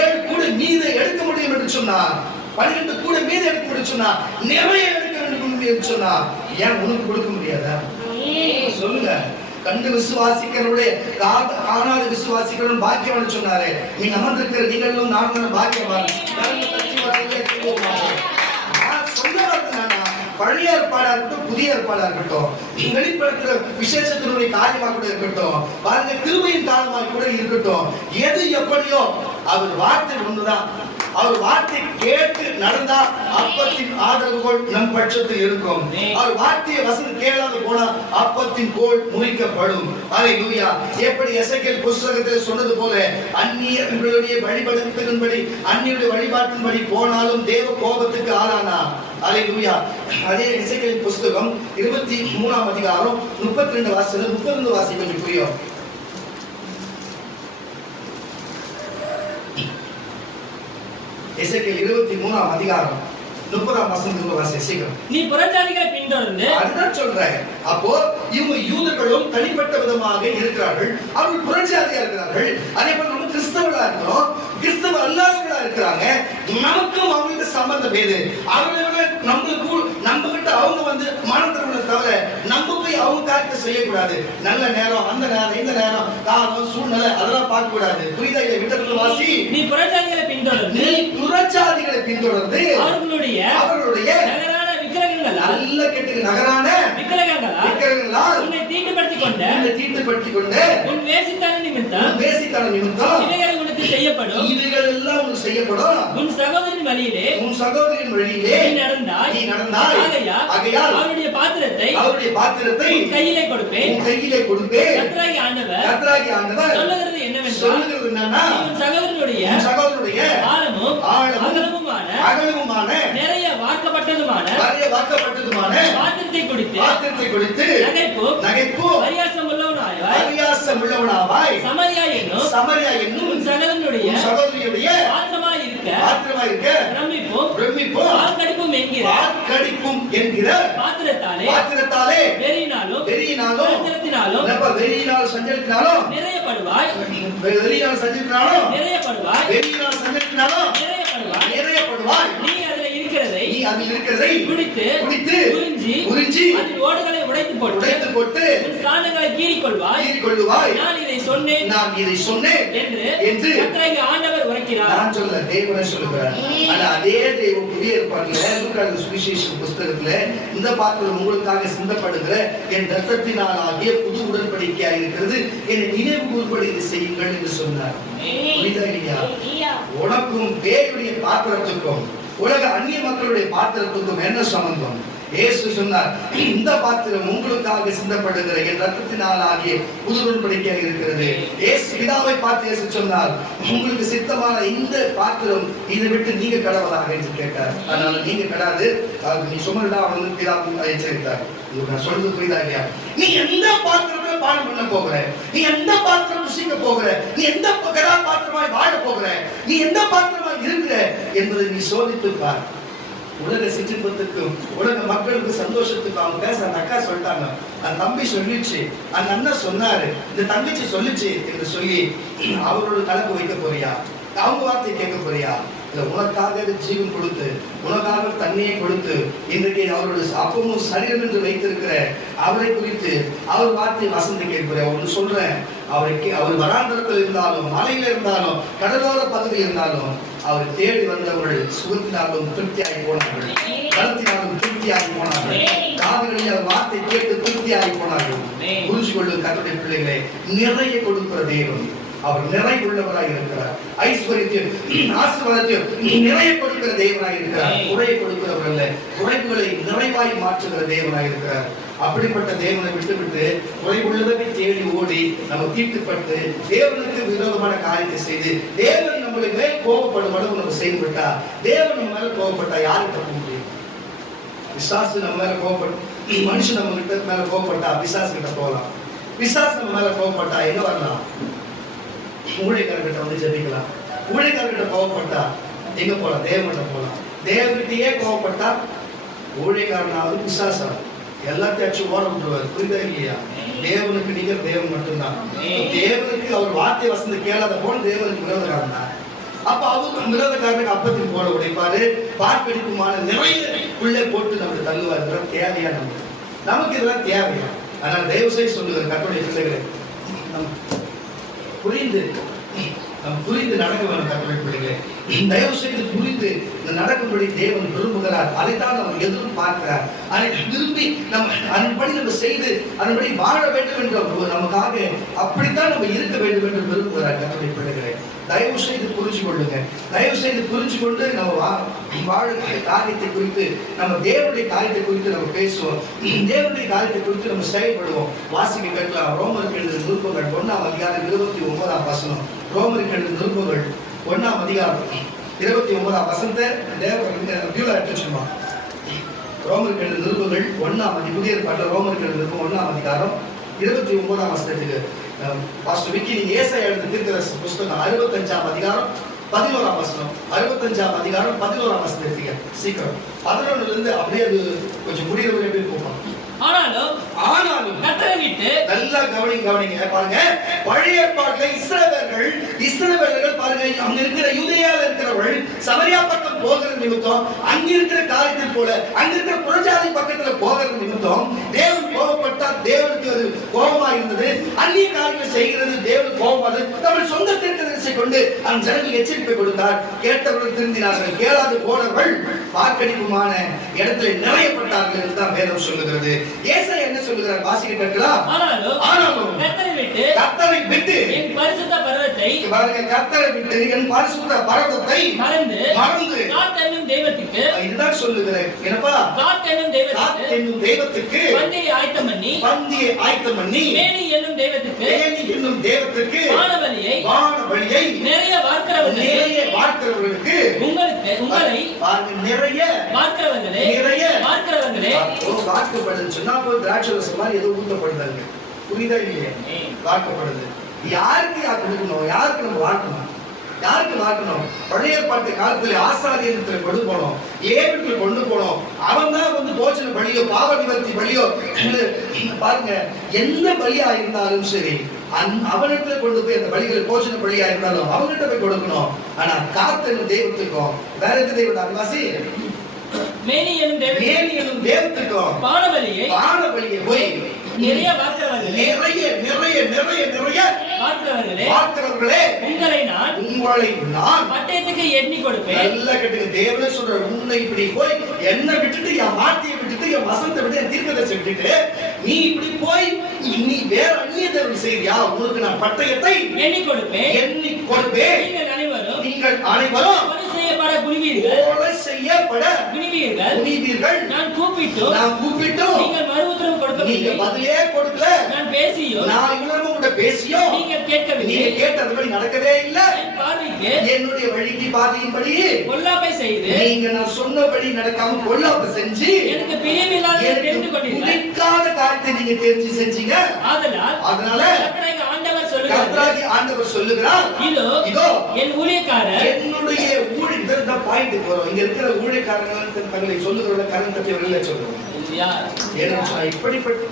7 கூட மீதை எடுக்க முடியும் என்று சொன்னார். 12 கூட மீதை எடுக்க முடியும் சொன்னா நிறைய எடுக்க வேண்டும் சொன்னா ஏன் உனக்கு கொடுக்க முடியாதா? சொல்லுங்க. கண்டு விசுவாசிக்கிறவருடைய காணாத விசுவாசிக்கிறவன் பாக்கியவான் சொன்னாரு. நீங்க அமர்ந்திருக்கிற நீங்களும் நானும் பாக்கியவான். பழைய ஏற்பாடா இருக்கட்டும், புதிய ஏற்பாடா இருக்கட்டும், வெளிப்படுத்துற விசேஷத்தினுடைய காரியமாக கூட இருக்கட்டும், பாருங்க கிருபையின் காலமாக கூட இருக்கட்டும், எது எப்படியோ அவர் வார்த்தை ஒன்றுதான். அவர் வார்த்தை கேட்டு நடந்தா அப்பத்தின் ஆதரவுகோல் நம் பட்சத்தில் இருக்கும். அவர் வார்த்தையை வசனம் கேளாது போனா அப்பத்தின் கோல் முறிக்கப்படும். ஹல்லேலூயா. எப்படி எசேக்கியேல் புத்தகத்தில் சொன்னது போல அந்நியர்களுடைய வழிபாட்டின்படி, அந்நியருடைய வழிபாட்டின்படி போனாலும் தேவ கோபத்துக்கு ஆளானா. ஹல்லேலூயா. அதே எசேக்கியேல் புத்தகம் 23ஆம் அதிகாரம் 32 வாசனம் 32 வாசி கொஞ்சம் புரியும். எசேக்கியேல் 23ஆம் அதிகாரம் 30ஆம் வசனத்துல வாசிக்கிறோம். நீ புறஜாதிகளை பின்தொடர்ந்து, அதுதான் சொல்றேன். அப்போ இவங்க யூதர்களும் தனிப்பட்ட விதமாக இருக்கிறார்கள், அவர்கள் புறஜாதியா இருக்கிறார்கள். அதே போல நம்ம கிறிஸ்தவர்களா இருக்கிறோம், கிறிஸ்தவ அல்லாதவர்களா இருக்கிறாங்க. நமக்கும் அவங்களுக்கு சம்பந்தம் ஏது? அவங்களோட நம்ம கிட்ட அவங்க வந்து மனத்திறனை தவிர நம்ம போய் அவங்க காரியத்தை செய்யக்கூடாது. நல்ல நேரம், அந்த நேரம், இந்த நேரம், காலம், சூழ்நிலை அதெல்லாம் பார்க்க கூடாது. புரியுதா? இதை விட்டு வாசி. நீ புறஜாதிகளை பின்தொடர்ந்து, அவர்களுடைய நகரான விக்கிரகங்களால், நல்ல கேட்டுங்க, நகரான விக்கிரகங்களால் உன்னை தீட்டுப்படுத்திக் கொண்டு உன் வேசித்தன நிமித்தம் இவைகள் உனக்கு செய்யப்படும். இவைகள் எல்லாம் உனக்கு செய்யப்படும். உன் சகோதரின் வழியிலே நீ நடந்தாய். ஆகையால் அவருடைய பாத்திரத்தை உன் கையிலே கொடுப்பேன். கர்த்தராகிய ஆண்டவர் சொல்லுகிறது என்னவென்றால், உன் சகோதரனுடைய ஆழமும் அகலமுமான நிறைய வார்க்கப்பட்டதுமான பாத்திரத்தை குடித்து நகைப்பும் பரியாசம் உள்ளவனாவாய் சமரியா என்னும் உன் சகோதரனுடைய பாத்திரமாய் இருக்க பிரமிப்பும் ஆட்கடிப்பும் என்கிற பாத்திரத்தாலே வெறியினாலும் சஞ்சலத்தினாலும் நிறையப்படுவாய். நீ அதில் இருக்கிறதை குடித்து உறிஞ்சி அதின் ஓடுகளை உடைத்து போட்டு உன் ஸ்தானங்களை கீறிக்கொள்வாய். நான் இதை சொன்னேன் என்று கர்த்தராகிய ஆண்டவர் உரைக்கிறார். நான் சொல்ல தேவனே சொல்லுகிறார். ஆனா அதே தேவன் புதிய ஏற்பாட்டிலே லூக்காஸ் சுவிசேஷ புத்தகத்திலே இந்த பாத்திரம் உங்களுக்காக சிந்தப்படுகிற என் இரத்தத்தினால் ஆகிய புது உடன்படிக்கையாக இருக்கிறது, என்னை நினைவு கூர்படி இதை செய்யுங்கள் என்று சொன்னார். உனக்கும் தேவனுடைய பாத்திரத்துக்கும் உலக அந்நிய மக்களுடைய பாத்திரத்துக்கும் என்ன சம்பந்தம்? இயேசு சொன்னார், இந்த பாத்திரம் உங்களுக்காக சிந்தப்படுகிற என் ரத்தத்தினால் ஆகிய புது உடன்படிக்கையாக இருக்கிறது. இயேசு பிதாவை பார்த்து இயேசு சொன்னார், உங்களுக்கு சித்தமான இந்த பாத்திரம் இதை விட்டு நீங்க கடவுளாக என்று கேட்டார். அதனால நீங்க கடாது, அது நீ சுமருடா வந்து பிதா எச்சரித்தார். நான் சொல்றது புரியுதா இல்லையா? நீ எந்த பாத்திரத்துல பானம் பண்ண போகிற, நீ எந்த பாத்திரம் ருசிக்க போகிற, நீ எந்த பாத்திரமாய் வாழ போகிற, நீ எந்த பாத்திரமாய் இருக்கிற என்பதை நீ சோதித்து பார். உலக சிற்றின்பத்துக்கும் உலக மக்களுக்கு சந்தோஷத்துக்கும் அவங்க பேச அந்த அக்கா சொல்லிட்டாங்க, அந்த தம்பி சொல்லிச்சு, அந்த அண்ணன் சொன்னாரு, இந்த தங்கச்சி சொல்லிச்சு என்று சொல்லி அவரோட கலப்பு வைக்க போறியா? அவங்க வார்த்தை கேட்க போறியா? இல்ல உனக்காக ஜீவன் கொடுத்து உனக்காக தண்ணியை கொடுத்து இன்றைக்கு அவரோட அப்பமும் சரீரம் என்று வைத்திருக்கிற அவரை குறித்து அவர் வார்த்தை வசந்தி கேட்கிறேன். ஒன்று சொல்றேன், அவர் வராந்தரத்தில் இருந்தாலும் மலையில இருந்தாலும் கடலோர பகுதியில் இருந்தாலும் அவர் தேடி வந்தவர்கள் சுகத்தினாலும் திருப்தியாகி போனார்கள், கருத்தினாலும் திருப்தியாகி போனார்கள், காதுகளில் அவர் வார்த்தை கேட்டு திருப்தியாகி போனார்கள். புரிஞ்சு கொள்ளும் கர்த்தருடைய பிள்ளைகளை, நிறைய கொடுக்கிற தேவன் அவர் நிறைவுள்ளவராய் இருக்கிறார். ஐஸ்வர்யத்தையும் ஆசீர்வாதத்தையும் நிறைய கொடுக்கிற தேவனாய் இருக்கிறார். குறையை கொடுக்கிறவர் அல்ல, குறைவுகளை நிறைவாய் மாற்றுகிற தேவனாய் இருக்கிறார். அப்படிப்பட்ட தேவனை விட்டுவிட்டு குறைவுள்ளதை தேடி ஓடி நம்ம தீட்டுப்பட்டு தேவனுக்கு விரோதமான காரியத்தை செய்து தேவன் நம்மளுக்கு மேல் கோபப்படும் அளவு நம்ம செய்து விட்டா, தேவன் நம்ம மேல கோபப்பட்டா யாருக்கு தப்ப முடியும்? பிசாசு நம்ம மேல கோபப்பட்டு, மனுஷன் நம்ம கிட்ட மேல கோபப்பட்டா பிசாசு கிட்ட போகலாம். பிசாசு நம்ம மேல கோபப்பட்டா என்ன வரலாம்? ஊழியக்காரர்கிட்ட வந்து ஜெபிக்கலாம். ஊழியக்காரர்கிட்ட கோபப்பட்டா எங்க போலாம்? தேவன்கிட்ட போலாம். தேவன்கிட்டயே கோபப்பட்டா ஊழியக்காரனாவது பிசாசா எல்லாத்தையும் ஓட விட்டுருவாரு. புரியுதா இல்லையா? தேவனுக்கு நீங்க தேவன் மட்டும்தான். தேவனுக்கு அவர் வார்த்தை வசந்து கேளாத போல தேவனுக்கு விரோதக்காரன் தான். அப்ப அவருக்கு விரோதக்காரனுக்கு அப்பத்தில் போட உடைப்பாரு, பார்ப்பெடுப்புமான நிறைய உள்ளே போட்டு நம்மளுக்கு தள்ளுவாரு. தேவையா? நமக்கு இதெல்லாம் தேவையா? அதனால தயவு செய்து சொல்லுகிற கர்த்தருடைய பிள்ளைகளை புரிந்து நடக்க வேண்டும். கர்த்தருடைய பிள்ளைகளே, தயவு செய்து புரிந்து நடக்கும்படி தேவன் விரும்புகிறார். அதைத்தான் அவர் எதிர்பார்க்கிறார். அதை விரும்பி நம்ம அதன்படி நம்ம செய்து அதன்படி வாழ வேண்டும் என்ற நமக்காக அப்படித்தான் நம்ம இருக்க வேண்டும் என்று விரும்புகிறார். கர்த்தருடைய பிள்ளைகளே, தயவு செய்து புரிஞ்சு கொள்ளுங்க. தயவு செய்து புரிஞ்சு கொண்டு நம்ம வாழுகிற காரியத்தை குறித்து, நம்ம தேவனுடைய காரியத்தை குறித்து நம்ம பேசுவோம், தேவனுடைய காரியத்தை குறித்து நம்ம செயல்படுவோம். வாசிக்க கேட்கலாம். ரோமருக்கு எழுதின நிருபங்கள் 1ஆம் அதிகாரம் 29ஆம் வசனம். ரோமருக்கு எழுதின நிருபங்கள் 1ஆம் அதிகாரம் 29ஆம் வசனத்தை எடுத்து சொல்லுவாங்க. ரோமருக்கு எழுதின நிருபங்கள் 1ஆம் புதிய ஏற்பாட்டில் ரோமருக்கு எழுதின நிருபம் 1ஆம் அதிகாரம் 29ஆம் வசனத்துக்கு பாஸ்டர் விக்கி நீங்க ஏசாயா எழுதின தீர்க்கதரிசி புத்தகம் 65ஆம் அதிகாரம் 11ஆம் வசனம், 65ஆம் அதிகாரம் 11ஆம் வசனம் எடுத்தீங்க. சீக்கிரம் 11ல இருந்து அப்படியே அது கொஞ்சம் முடிகிற வரைக்கும் போகலாம். ஆனாலும் கர்த்தரை விட்டு நல்லா கவனிங்க பாருங்க. பழைய ஏற்பாட்டில் இஸ்ரவேலர்கள் பாருங்க, அங்க இருக்கிற யூதேயால இருக்கிறவர்கள் சமரியா பக்கம் போகிற நிமித்தம், அங்க இருக்கிற காரியத்தில் போல அங்க இருக்கிற புறஜாதி பக்கத்துல போகிற நிமித்தம் தேவன் கோபப்பட்டா தேவனுக்கு அது கோபமா இருந்தது. அந்நிய காரியங்கள் செய்கிறது தேவனுக்கு கோபமாது. தங்கள் சொந்த தீர்க்கதரிசியை கொண்டு அந்த ஜனங்களுக்கு எச்சரிப்பை கொடுத்தார். கேட்டவர்கள் திருந்தினார்கள், கேளாது போனவர்கள் பார்க்கடிப்புமான இடத்துல நிறையப்பட்டார்கள் என்றுதான் வேதம் சொல்லுகிறது. ஏசாயா என்ன சொல்லுகிறார்? வாசிக்க கேட்கலாம். ஆனாலும் கர்த்தரை விட்டு என் பரிசுத்த பர்வதத்தை பாருங்க, கர்த்தரை விட்டு என் பரிசுத்த பர்வதத்தை மறந்து காத் என்னும் தெய்வத்துக்கு, இதுதான் சொல்லுகிறேன். என்னப்பா? காத் என்னும் தெய்வத்துக்கு பந்தியை ஆயத்தம் பண்ணி மேனி என்னும் தெய்வத்துக்கு வானபலியை நிறைய பார்க்கிறவர்களுக்கு உங்களை பாருங்க, நிறைய பார்க்கிறவர்களே வார்க்கப்படுது. சொன்னா போய் திராட்சை ரசம் மாதிரி ஏதோ ஊத்தப்படுதாங்க. புரியுதா இல்லையா? வார்க்கப்படுது. யாருக்கு கொடுக்கணும்? யாருக்கு நம்ம வார்க்கணும்? யாருக்கு வார்க்கணும்? பழைய ஏற்பாட்டு காலத்துல ஆசாரியத்துல கொண்டு போனோம், லேவியத்துல கொண்டு போனோம். அவன் தான் வந்து போஜன பலியோ பாவ நிவர்த்தி பலியோ பாருங்க, எந்த பலியா இருந்தாலும் சரி அவனிடத்துல கொண்டு போய் அந்த பலிகளை போஜன பலியா இருந்தாலும் அவங்ககிட்ட போய் கொடுக்கணும். ஆனா காத்தனும் தெய்வத்துக்கும் வேற எந்த தெய்வம் அங்கவாசி மேனி என்னும் தேவத்துக்கும் வானபலியை போய் நிறைய பார்க்கிறவர்களே உங்களை நான் பட்டயத்துக்கு எண்ணி கொடுப்பேன். நல்ல கேட்டுங்க. தேவனே சொல்ற, உன்னை இப்படி போய் என்ன விட்டுட்டு என் வார்த்தையை விட்டுட்டு என் வசனத்தை விட்டு என் தீர்க்கதரிசியை விட்டுட்டு நீ இப்படி போய் நீ வேற அந்நிய தேவன் செய்தியா? உனக்கு நான் பட்டயத்தை எண்ணி கொடுப்பேன். நீங்கள் அனைவரும் கொலை செய்யப்படுவீர்கள். கொலை செய்ய பயப்பட துணிவீர்கள். நான் கூப்பிட்டும் நீங்கள் மறு உத்தரவு கொடுக்கவில்லை. நீங்க பதிலே கொடுக்கல. நான் பேசியும் கூட பேசியும் நீங்கள் கேட்கவில்லை. நீங்க கேட்டதுபடி நடக்கவே இல்லை. என் பார்வைக்கு என்னுடைய வழிக்கு பாதையின்படி பொல்லாப்பை செய்து நீங்க நான் சொன்னபடி நடக்காம பொல்லாப்பை செஞ்சு எனக்கு பிரியமில்லாத தெரிந்து கொண்டீர்கள். பிடிக்காத காரியத்தை நீங்க தெரிஞ்சு செஞ்சீங்க. அதனால கர்த்தராகிய ஆண்டவர் சொல்லுகிறார், இதோ என் ஊழியக்காரர், என்னுடைய ஊழியர் தான் பாயிண்ட்க்கு வரும். இங்க இருக்கிற ஊழியக்காரர்கள் தங்களை சொல்லுகிற காரணம் பத்தி அவர்களே சொல்றாங்க. ஏன்னா இப்படிப்பட்ட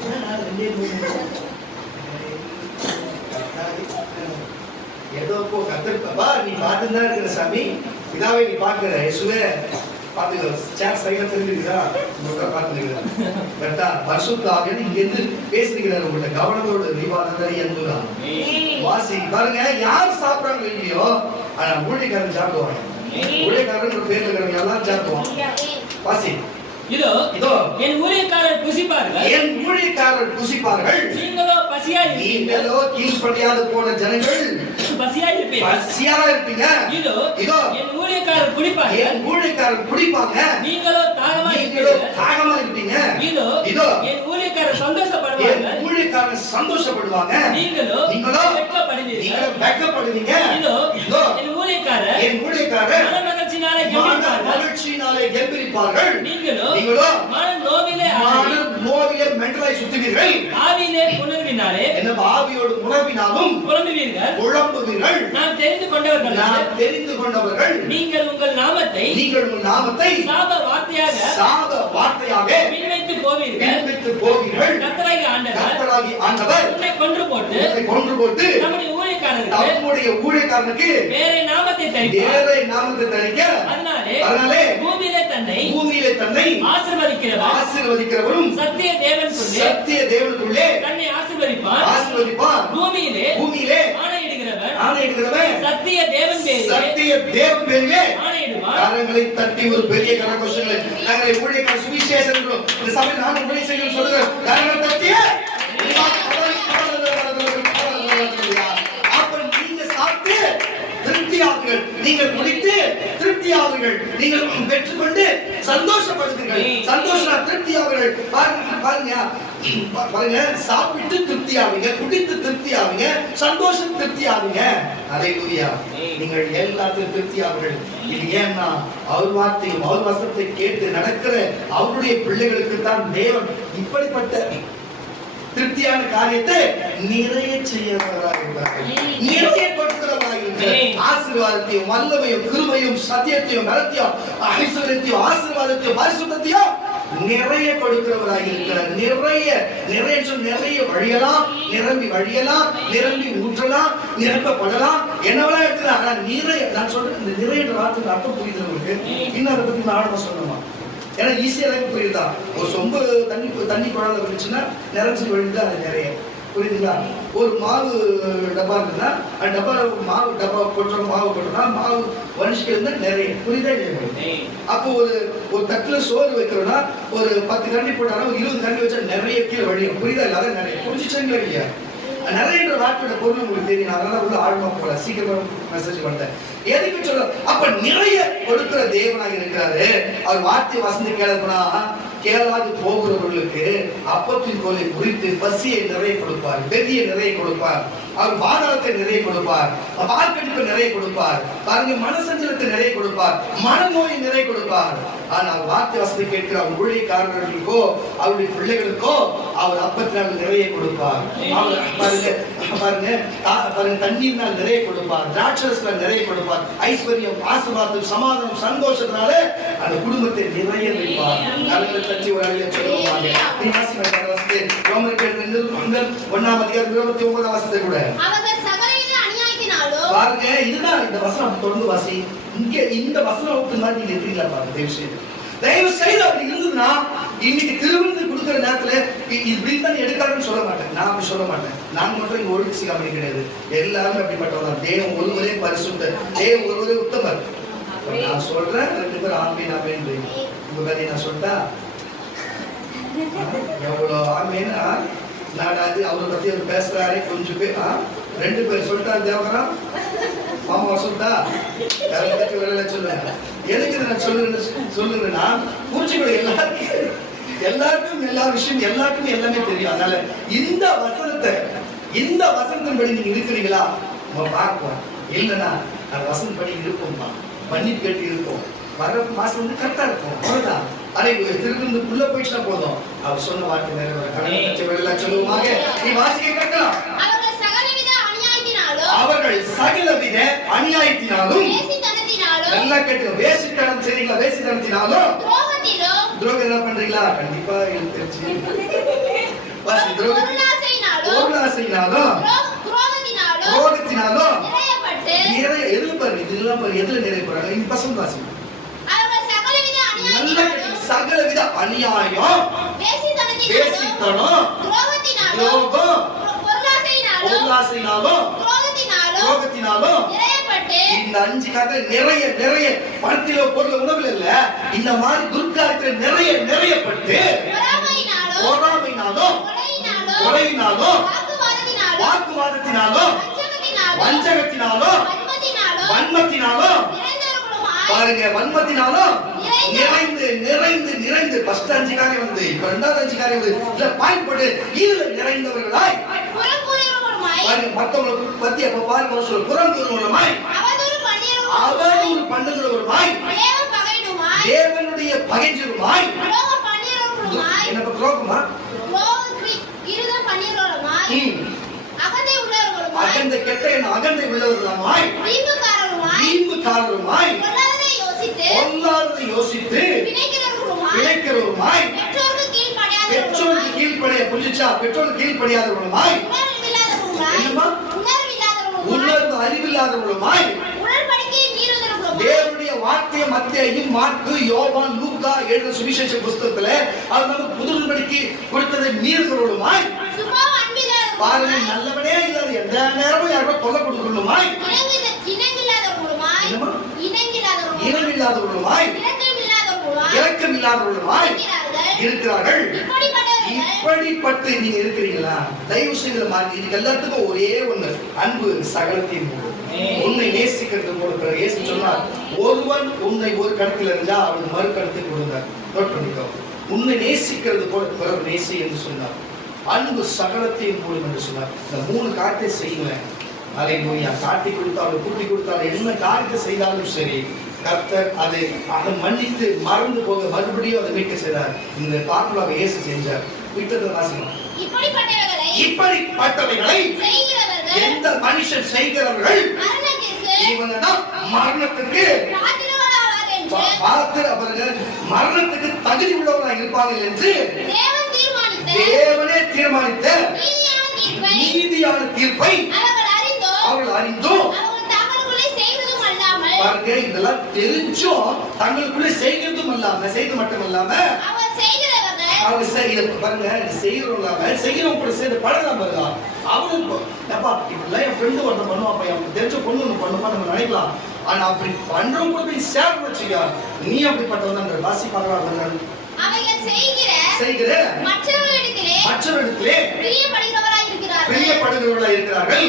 ஏதோ கத்தப்பா நீ பார்த்துதான் இருக்கிற சாமி, இதாவே நீ பாக்குற இயேசுவே பாத்துக்க. சேர் சைடுல தெரிஞ்சுக்கிறா உங்க பாத்துக்கிறா கரெக்டா. பரிசுத்த ஆவியானவர் இங்க இருந்து பேசிக்கிறாரு உங்கள்ட்ட. கவனத்தோட விவாதத்தை அன்புதா வாசி பாருங்க. யார் சாப்பிடுறாங்க இல்லையோ ஆனா ஊழியக்காரன் சாப்பிடுவாங்க. ஊழியக்காரன் பேர்ல இருக்கிறவங்க எல்லாம் சாப்பிடுவாங்க. வாசி. இதோ என் ஊழியக்காரர் புசிப்பார்கள். என் ஊழியக்காரர் புசிப்பார்கள். நீங்களோ பசியாய் நீங்களோ கீழ்ப்படியாத போன ஜனங்கள் பசியாய் இருப்பீங்க. இதோ என் ஊழியக்காரர் குடிப்பாங்க. என் ஊழியக்காரர் குடிப்பாங்க. நீங்களோ தாகமா இருப்பீங்க. இதோ என் ஊழியக்காரர் சந்தோஷப்படுவாங்க. என் ஊழியக்காரர் சந்தோஷப்படுவாங்க. நீங்களோ வெட்கப்படுவீங்க. இதோ என் ஊழியக்காரர் மகிழ்ச்சியினாலே கெம்பீரிப்பார்கள். நீங்களோ மனநோவிலே மென்டலாய் சுத்துவீர்கள். ஆவியிலே புணர்வினாலே ஆவியோடு உணர்வினாலும் புலம்புவீர்கள். நான் தெரிந்து கொண்டவர்கள் நீங்கள் உங்கள் நாமத்தை சாப வார்த்தையாக பின்வைத்து போவீர்கள். கர்த்தராகிய ஆண்டவர் உன்னை கொன்று போட்டு நம்முடைய ஊழியக்காரனுக்கு வேறே நாமத்தை தரிக்க அதனாலே பூமியிலே தன்னை ஆசீர்வதிக்கிறவரும் சத்திய தேவனுக்குள்ளே தன்னை ஆசீர்வதிப்பார். பூமியிலே ஆணையிடுகிறவன் சத்திய தேவன் பேரிலே ஆணையிடுவார். கரங்களை தட்டி ஒரு பெரிய கரகோஷங்களை நாங்கள் ஊழியக்கார சுவிசேஷம் இந்த சபை நான் உங்களை செய்ய சொல்லுகிறேன். கரங்களை தட்டி திருப்தியாகுங்கள். நீங்கள் முடித்து திருப்தியாகுங்கள். நீங்கள் பெற்றுக்கொண்டு சந்தோஷப்படுத்துங்கள். சந்தோஷம் திருப்தியாகுங்கள். பாருங்க சாப்பிட்டு திருப்தியாவீங்க, குடித்து திருப்தியாவீங்க, சந்தோஷம் திருப்தியாவீங்க. அல்லேலூயா. நீங்கள் எல்லாத்தையும் திருப்தியாகுங்கள். இது ஏன்னா அவர் வார்த்தையும் அவர் வசனத்தை கேட்டு நடக்கிற அவருடைய பிள்ளைகளுக்கு தான் தேவன் இப்படிப்பட்ட திருப்தியான காரியத்தை நிறைய செய்யறவராக நிறைய கொடுக்கிறவராக ஆசீர்வாதத்தையும் வல்லமையும் கிருபையும் சத்தியத்தையும் பலத்தையும் ஐஸ்வர்யத்தையும் ஆசீர்வாதத்தையும் பரிசுத்தத்தையும் நிறைய கொடுக்கிறவராக இருக்கிறார். நிறைய வழியலாம், நிரம்பி ஊற்றலாம், நிரப்பப்படலாம், என்னவெல்லாம் இருக்கிறார். ஆனா நிறைய நான் சொல்றேன், இந்த நிறைய வார்த்தைக்கு அர்த்தம் புரியுது உங்களுக்கு. இன்னும் அதை பத்தி நான் ஆழமா சொல்லணுமா? ஏன்னா ஈஸியா எனக்கு புரியுதா? ஒரு சொம்பு தண்ணி குழால இருந்துச்சுன்னா நிறைஞ்சு விழுந்து அது நிறைய புரியுதுங்களா? ஒரு மாவு டப்பா இருக்குன்னா அந்த டப்பா போட்டோம், மாவு போட்டோம்னா மாவு வரிசைக்கு இருந்தா நிறைய. புரியுதா இல்லையா? அப்போ ஒரு தட்டுல சோறு வைக்கிறோம்னா ஒரு 10 கரண்டி போட்டாலும் 20 கரண்டி வச்சா நிறைய கீழே வழியும். புரியுதா இல்லை? அதான் நிறைய. புரிஞ்சுச்சீங்களா இல்லையா? நிறைய வார்த்தையோட பொருள் உங்களுக்கு தெரியும். அதனால உள்ள ஆழ்மா போல சீக்கிரமா மெசேஜ் பண்ணேன். எதுக்கு சொல்ல? அப்ப நிறைய கொடுக்கிற தேவனாக இருக்கிறாரு. அவர் வார்த்தை வசந்தி கேளாது போகிறவர்களுக்கு அப்பத்தின் கோலை குறித்து பசியை நிறைய கொடுப்பார், பெரிய நிறைய கொடுப்பார், அவர் பாதாளத்தை நிறைய கொடுப்பார், பார்க்கடிப்பு நிறைய கொடுப்பார், பாருங்க மனசஞ்சலத்தை நிறைய கொடுப்பார், மனநோயை நிறைய கொடுப்பார். ஆனால் வார்த்தை வசதி கேட்கிற அவர் ஊழியக்காரர்களுக்கோ அவருடைய பிள்ளைகளுக்கோ அவர் அப்பத்தினால் நிறைய கொடுப்பார். பாருங்க தண்ணீர்னால் நிறைய கொடுப்பார், திராட்சரசனால் நிறைய கொடுப்பார், ஐஸ்வர்யம் ஆசீர்வாதம் சமாதானம் சந்தோஷத்தினால அந்த குடும்பத்தை நிறைய வைப்பார். தட்டி ஒரு அழிய சொல்லுவாங்க. கூட பாருங்க இதுதான் இந்த வசனம் தொடர்ந்து வாசி. இங்க இந்த வசனம் மாதிரி நீங்க இருக்கீங்களா பாருங்க. தயவு செய்து அப்படி இருந்ததுன்னா இன்னைக்கு திருவிருந்து கொடுக்கிற நேரத்துல இப்படிதான் எடுக்காதுன்னு சொல்ல மாட்டேன். நான் அப்படி சொல்ல மாட்டேன். நான் மட்டும் இங்க ஒழிச்சு அப்படி கிடையாது. எல்லாருமே அப்படிப்பட்டவங்க. தேவன் ஒருவரே பரிசுத்த, தேவன் ஒருவரே உத்தமர். நான் சொல்றேன் 2 பேர் ஆமீன் ஆமீன். உங்க கதையை நான் சொல்லிட்டா எவ்வளவு ஆமீனா நாடாது அவரை பத்தி அவர் பேசுறாரு. கொஞ்சம் பேர் 2 பேர் சொல்லிட்டாரு தேவகரா மாமா சொல்லிட்டா சொல்லுவேன். எதுக்கு நான் சொல்லுங்கன்னா பூச்சிகளை எல்லாருக்கும் எல்லா விஷயம் எல்லாருக்கும் எல்லாமே தெரியும். அதனால இந்த வசனத்தின்படி நீங்க இருக்கிறீங்களா நம்ம பார்ப்போம். இல்லைன்னா அந்த வசனப்படி இருப்போம்மா, பண்ணி கேட்டு இருப்போம். வர மாசம் வந்து கரெக்டா இருக்கும். அவ்வளவுதான். அதை திருப்பி உள்ள போயிட்டா போதும். அவர் சொன்ன வார்த்தை நிறைவேறும். சொல்லுவாங்க, நீ வாசிக்க கேட்கலாம். அவர்கள் சகலவித அநியாயத்தினாலும் நல்லா கேட்டு வேசித்தனம் செய்றீங்களா? வேசித்தனத்தினாலும் துரோகம் என்ன பண்றீங்களா? கண்டிப்பா தெரிஞ்சு பொருளாசையினாலும் குரோதத்தினாலும் எதுல பாருங்க, இதெல்லாம் பாருங்க எதுல நிறைய போறாங்க. இந்த பசங்க வாசிங்க. நல்ல சகலவித அநியாயம், வேசித்தனம், துரோகம், பொருளாசையினாலும் குரோதத்தினாலும் இந்த 5 காரணம் நிறைய பணத்திலோ பொருள் உணவுல இல்ல, இந்த மாதிரி துர்காரத்தில் நிறையப்பட்டு பொறாமையினாலும் கொலையினாலும் வாக்குவாதத்தினாலும் வஞ்சகத்தினாலும் வன்மத்தினாலும் பாருங்க, வன்மத்தினாலும் நிறைந்து ஃபர்ஸ்ட் 5 காரியம் வந்து இப்ப 2வது 5 காரியம் வந்து இல்ல பாயிண்ட் போட்டு இதுல நிறைந்தவர்களாய் பாருங்க. மத்தவங்களுக்கு பத்தி அப்ப பாருங்க சொல்ல புறம் கூறுவதுமாய் அவதூறு பண்ணுகிறவருமாய் தேவனுடைய பகைஞருமாய் என்ன துரோகமா அகந்தை கெட்ட அகந்தை உள்ளவருமாய் வீம்புக்காரருமாய் பொல்லாததை யோசித்து பிழைக்கிறவருமாய் பெற்றோருக்கு கீழ்ப்படைய புரிஞ்சுச்சா? பெற்றோருக்கு கீழ்ப்படியாதவருமாய் உணர்வு அறிவில்லாதவர்களுமாய் தேவனுடைய வார்த்தையை மத்தேயு, மாற்கு, யோவான், லூக்கா எழுதின சுவிசேஷ புத்தகத்துல அவர் நமக்கு புதுமைப்படுத்தி கொடுத்ததை மீறுகிறவர்களுமாய் பாருங்க, நல்லவனே இல்லாத எந்த நேரமும் யாரோ தொல்லை கொடுக்கணுமாய் இனமில்லாதவர்களுமாய் இரக்கமில்லாதவர்களுமாய் இருக்கிறார்கள். இப்படிப்பட்டு நீங்க இருக்கிறீங்களா? தயவு செய்து மாற்றி இதுக்கு எல்லாத்துக்கும் ஒரே ஒண்ணு, அன்பு சகலத்தின் மூலம். உன்னை நேசிக்கிறது போல இயேசு சொன்னார், ஒருவன் உன்னை ஒரு கருத்தில் இருந்தா அவன் மறு கருத்தை கொடுத்தார். நோட் பண்ணிக்கோ. உன்னை நேசிக்கிறது போல பிறர் நேசி என்று சொன்னார். அன்பு சகலத்தின் மூலம் என்று சொன்னார். இந்த 3 காரியத்தை செய்வேன். அதை நோயா காட்டி கொடுத்தாலும் கூட்டி கொடுத்தாலும் என்ன காரியத்தை செய்தாலும் சரி, கர்த்தர் அதை மன்னித்து மறந்து போக மறுபடியும் அதை மீட்க செய்தார். இந்த பாக்குலாக இயேசு செஞ்சார். இப்படிப்பட்டவைகளை எந்த மனுஷன் செய்கிறவர்கள் இவங்க தான் மரணத்துக்கு மரணத்துக்கு தகுதி உள்ளவர்களாக இருப்பார்கள் என்று தேவனே தீர்மானித்த நீதியான தீர்ப்பை அவர்கள் அறிந்தோம். பாருங்க, இதெல்லாம் தெரிஞ்சும் தங்களுக்குள்ளே செய்கிறதும் இல்லாம செய்து மட்டும் இல்லாம அவங்க பாருங்க செய்யறவங்க கூட சேர்ந்து பழகலாம் பாருங்க. அவனுக்கு எப்பா இப்படிலாம் என் ஃப்ரெண்டு ஒருத்தன் பண்ணுவான், அவனுக்கு தெரிஞ்ச பொண்ணு ஒண்ணு பண்ணுமா நம்ம நினைக்கலாம். ஆனா அப்படி பண்றவங்க கூட போய் சேர் வச்சுக்க, நீ அப்படிப்பட்டவன் வாசி பார்க்கலாம். செய்கிற மற்றவர்களிடத்திலே பிரியப்படுகிறவர்களா இருக்கிறார்கள்.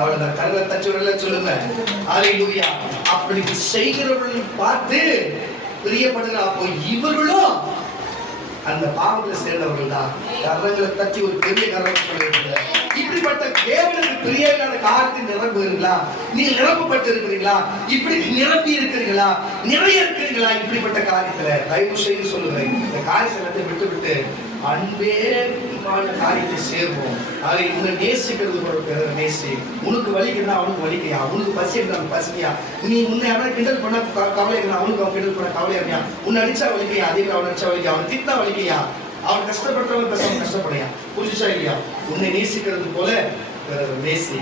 அவளை கருத தச்சுவர்கள சொல்லுங்க. அல்லேலூயா. அப்படி செய்கிறவர்கள் பார்த்து பிரியப்படுகிற அப்போ இவர்களும் அந்த பாவங்களை சேர்ந்தவர்கள் தான். கரங்களை தட்டி ஒரு பெரிய கரம் சொல்லியிருக்கிறார். இப்படிப்பட்ட தேவனுக்கு பிரியமான காரியத்தில் நிரம்புகிறீங்களா? நீங்கள் நிரப்பப்பட்டு இருக்கிறீங்களா? இப்படி நிரம்பி இருக்கிறீங்களா? நிறைய இருக்கிறீங்களா? இப்படிப்பட்ட காரியத்துல தயவு செய்து சொல்லுங்க. இந்த காரியத்தை விட்டு அன்பே காரியத்தை சேர்வோம். அதை உன்னை நேசிக்கிறது போல நேசி. உனக்கு வலிக்குன்னா அவனுக்கு வலிக்கையா, உனக்கு பசி இருந்தாலும் பசியா, நீ உன்னை அவனை கிண்டல் பண்ண கவலை அவனுக்கு அவன் கிண்டல் பண்ண கவலையா, உன்னை அடிச்சா வலிக்கையா, அதே அவன் அடிச்சா வலிக்கையா, அவன் திட்டா வலிக்கையா, அவன் கஷ்டப்பட்டவன் பேசாம கஷ்டப்படையா, புரிஞ்சுச்சா இல்லையா? உன்னை நேசிக்கிறது போல நேசி.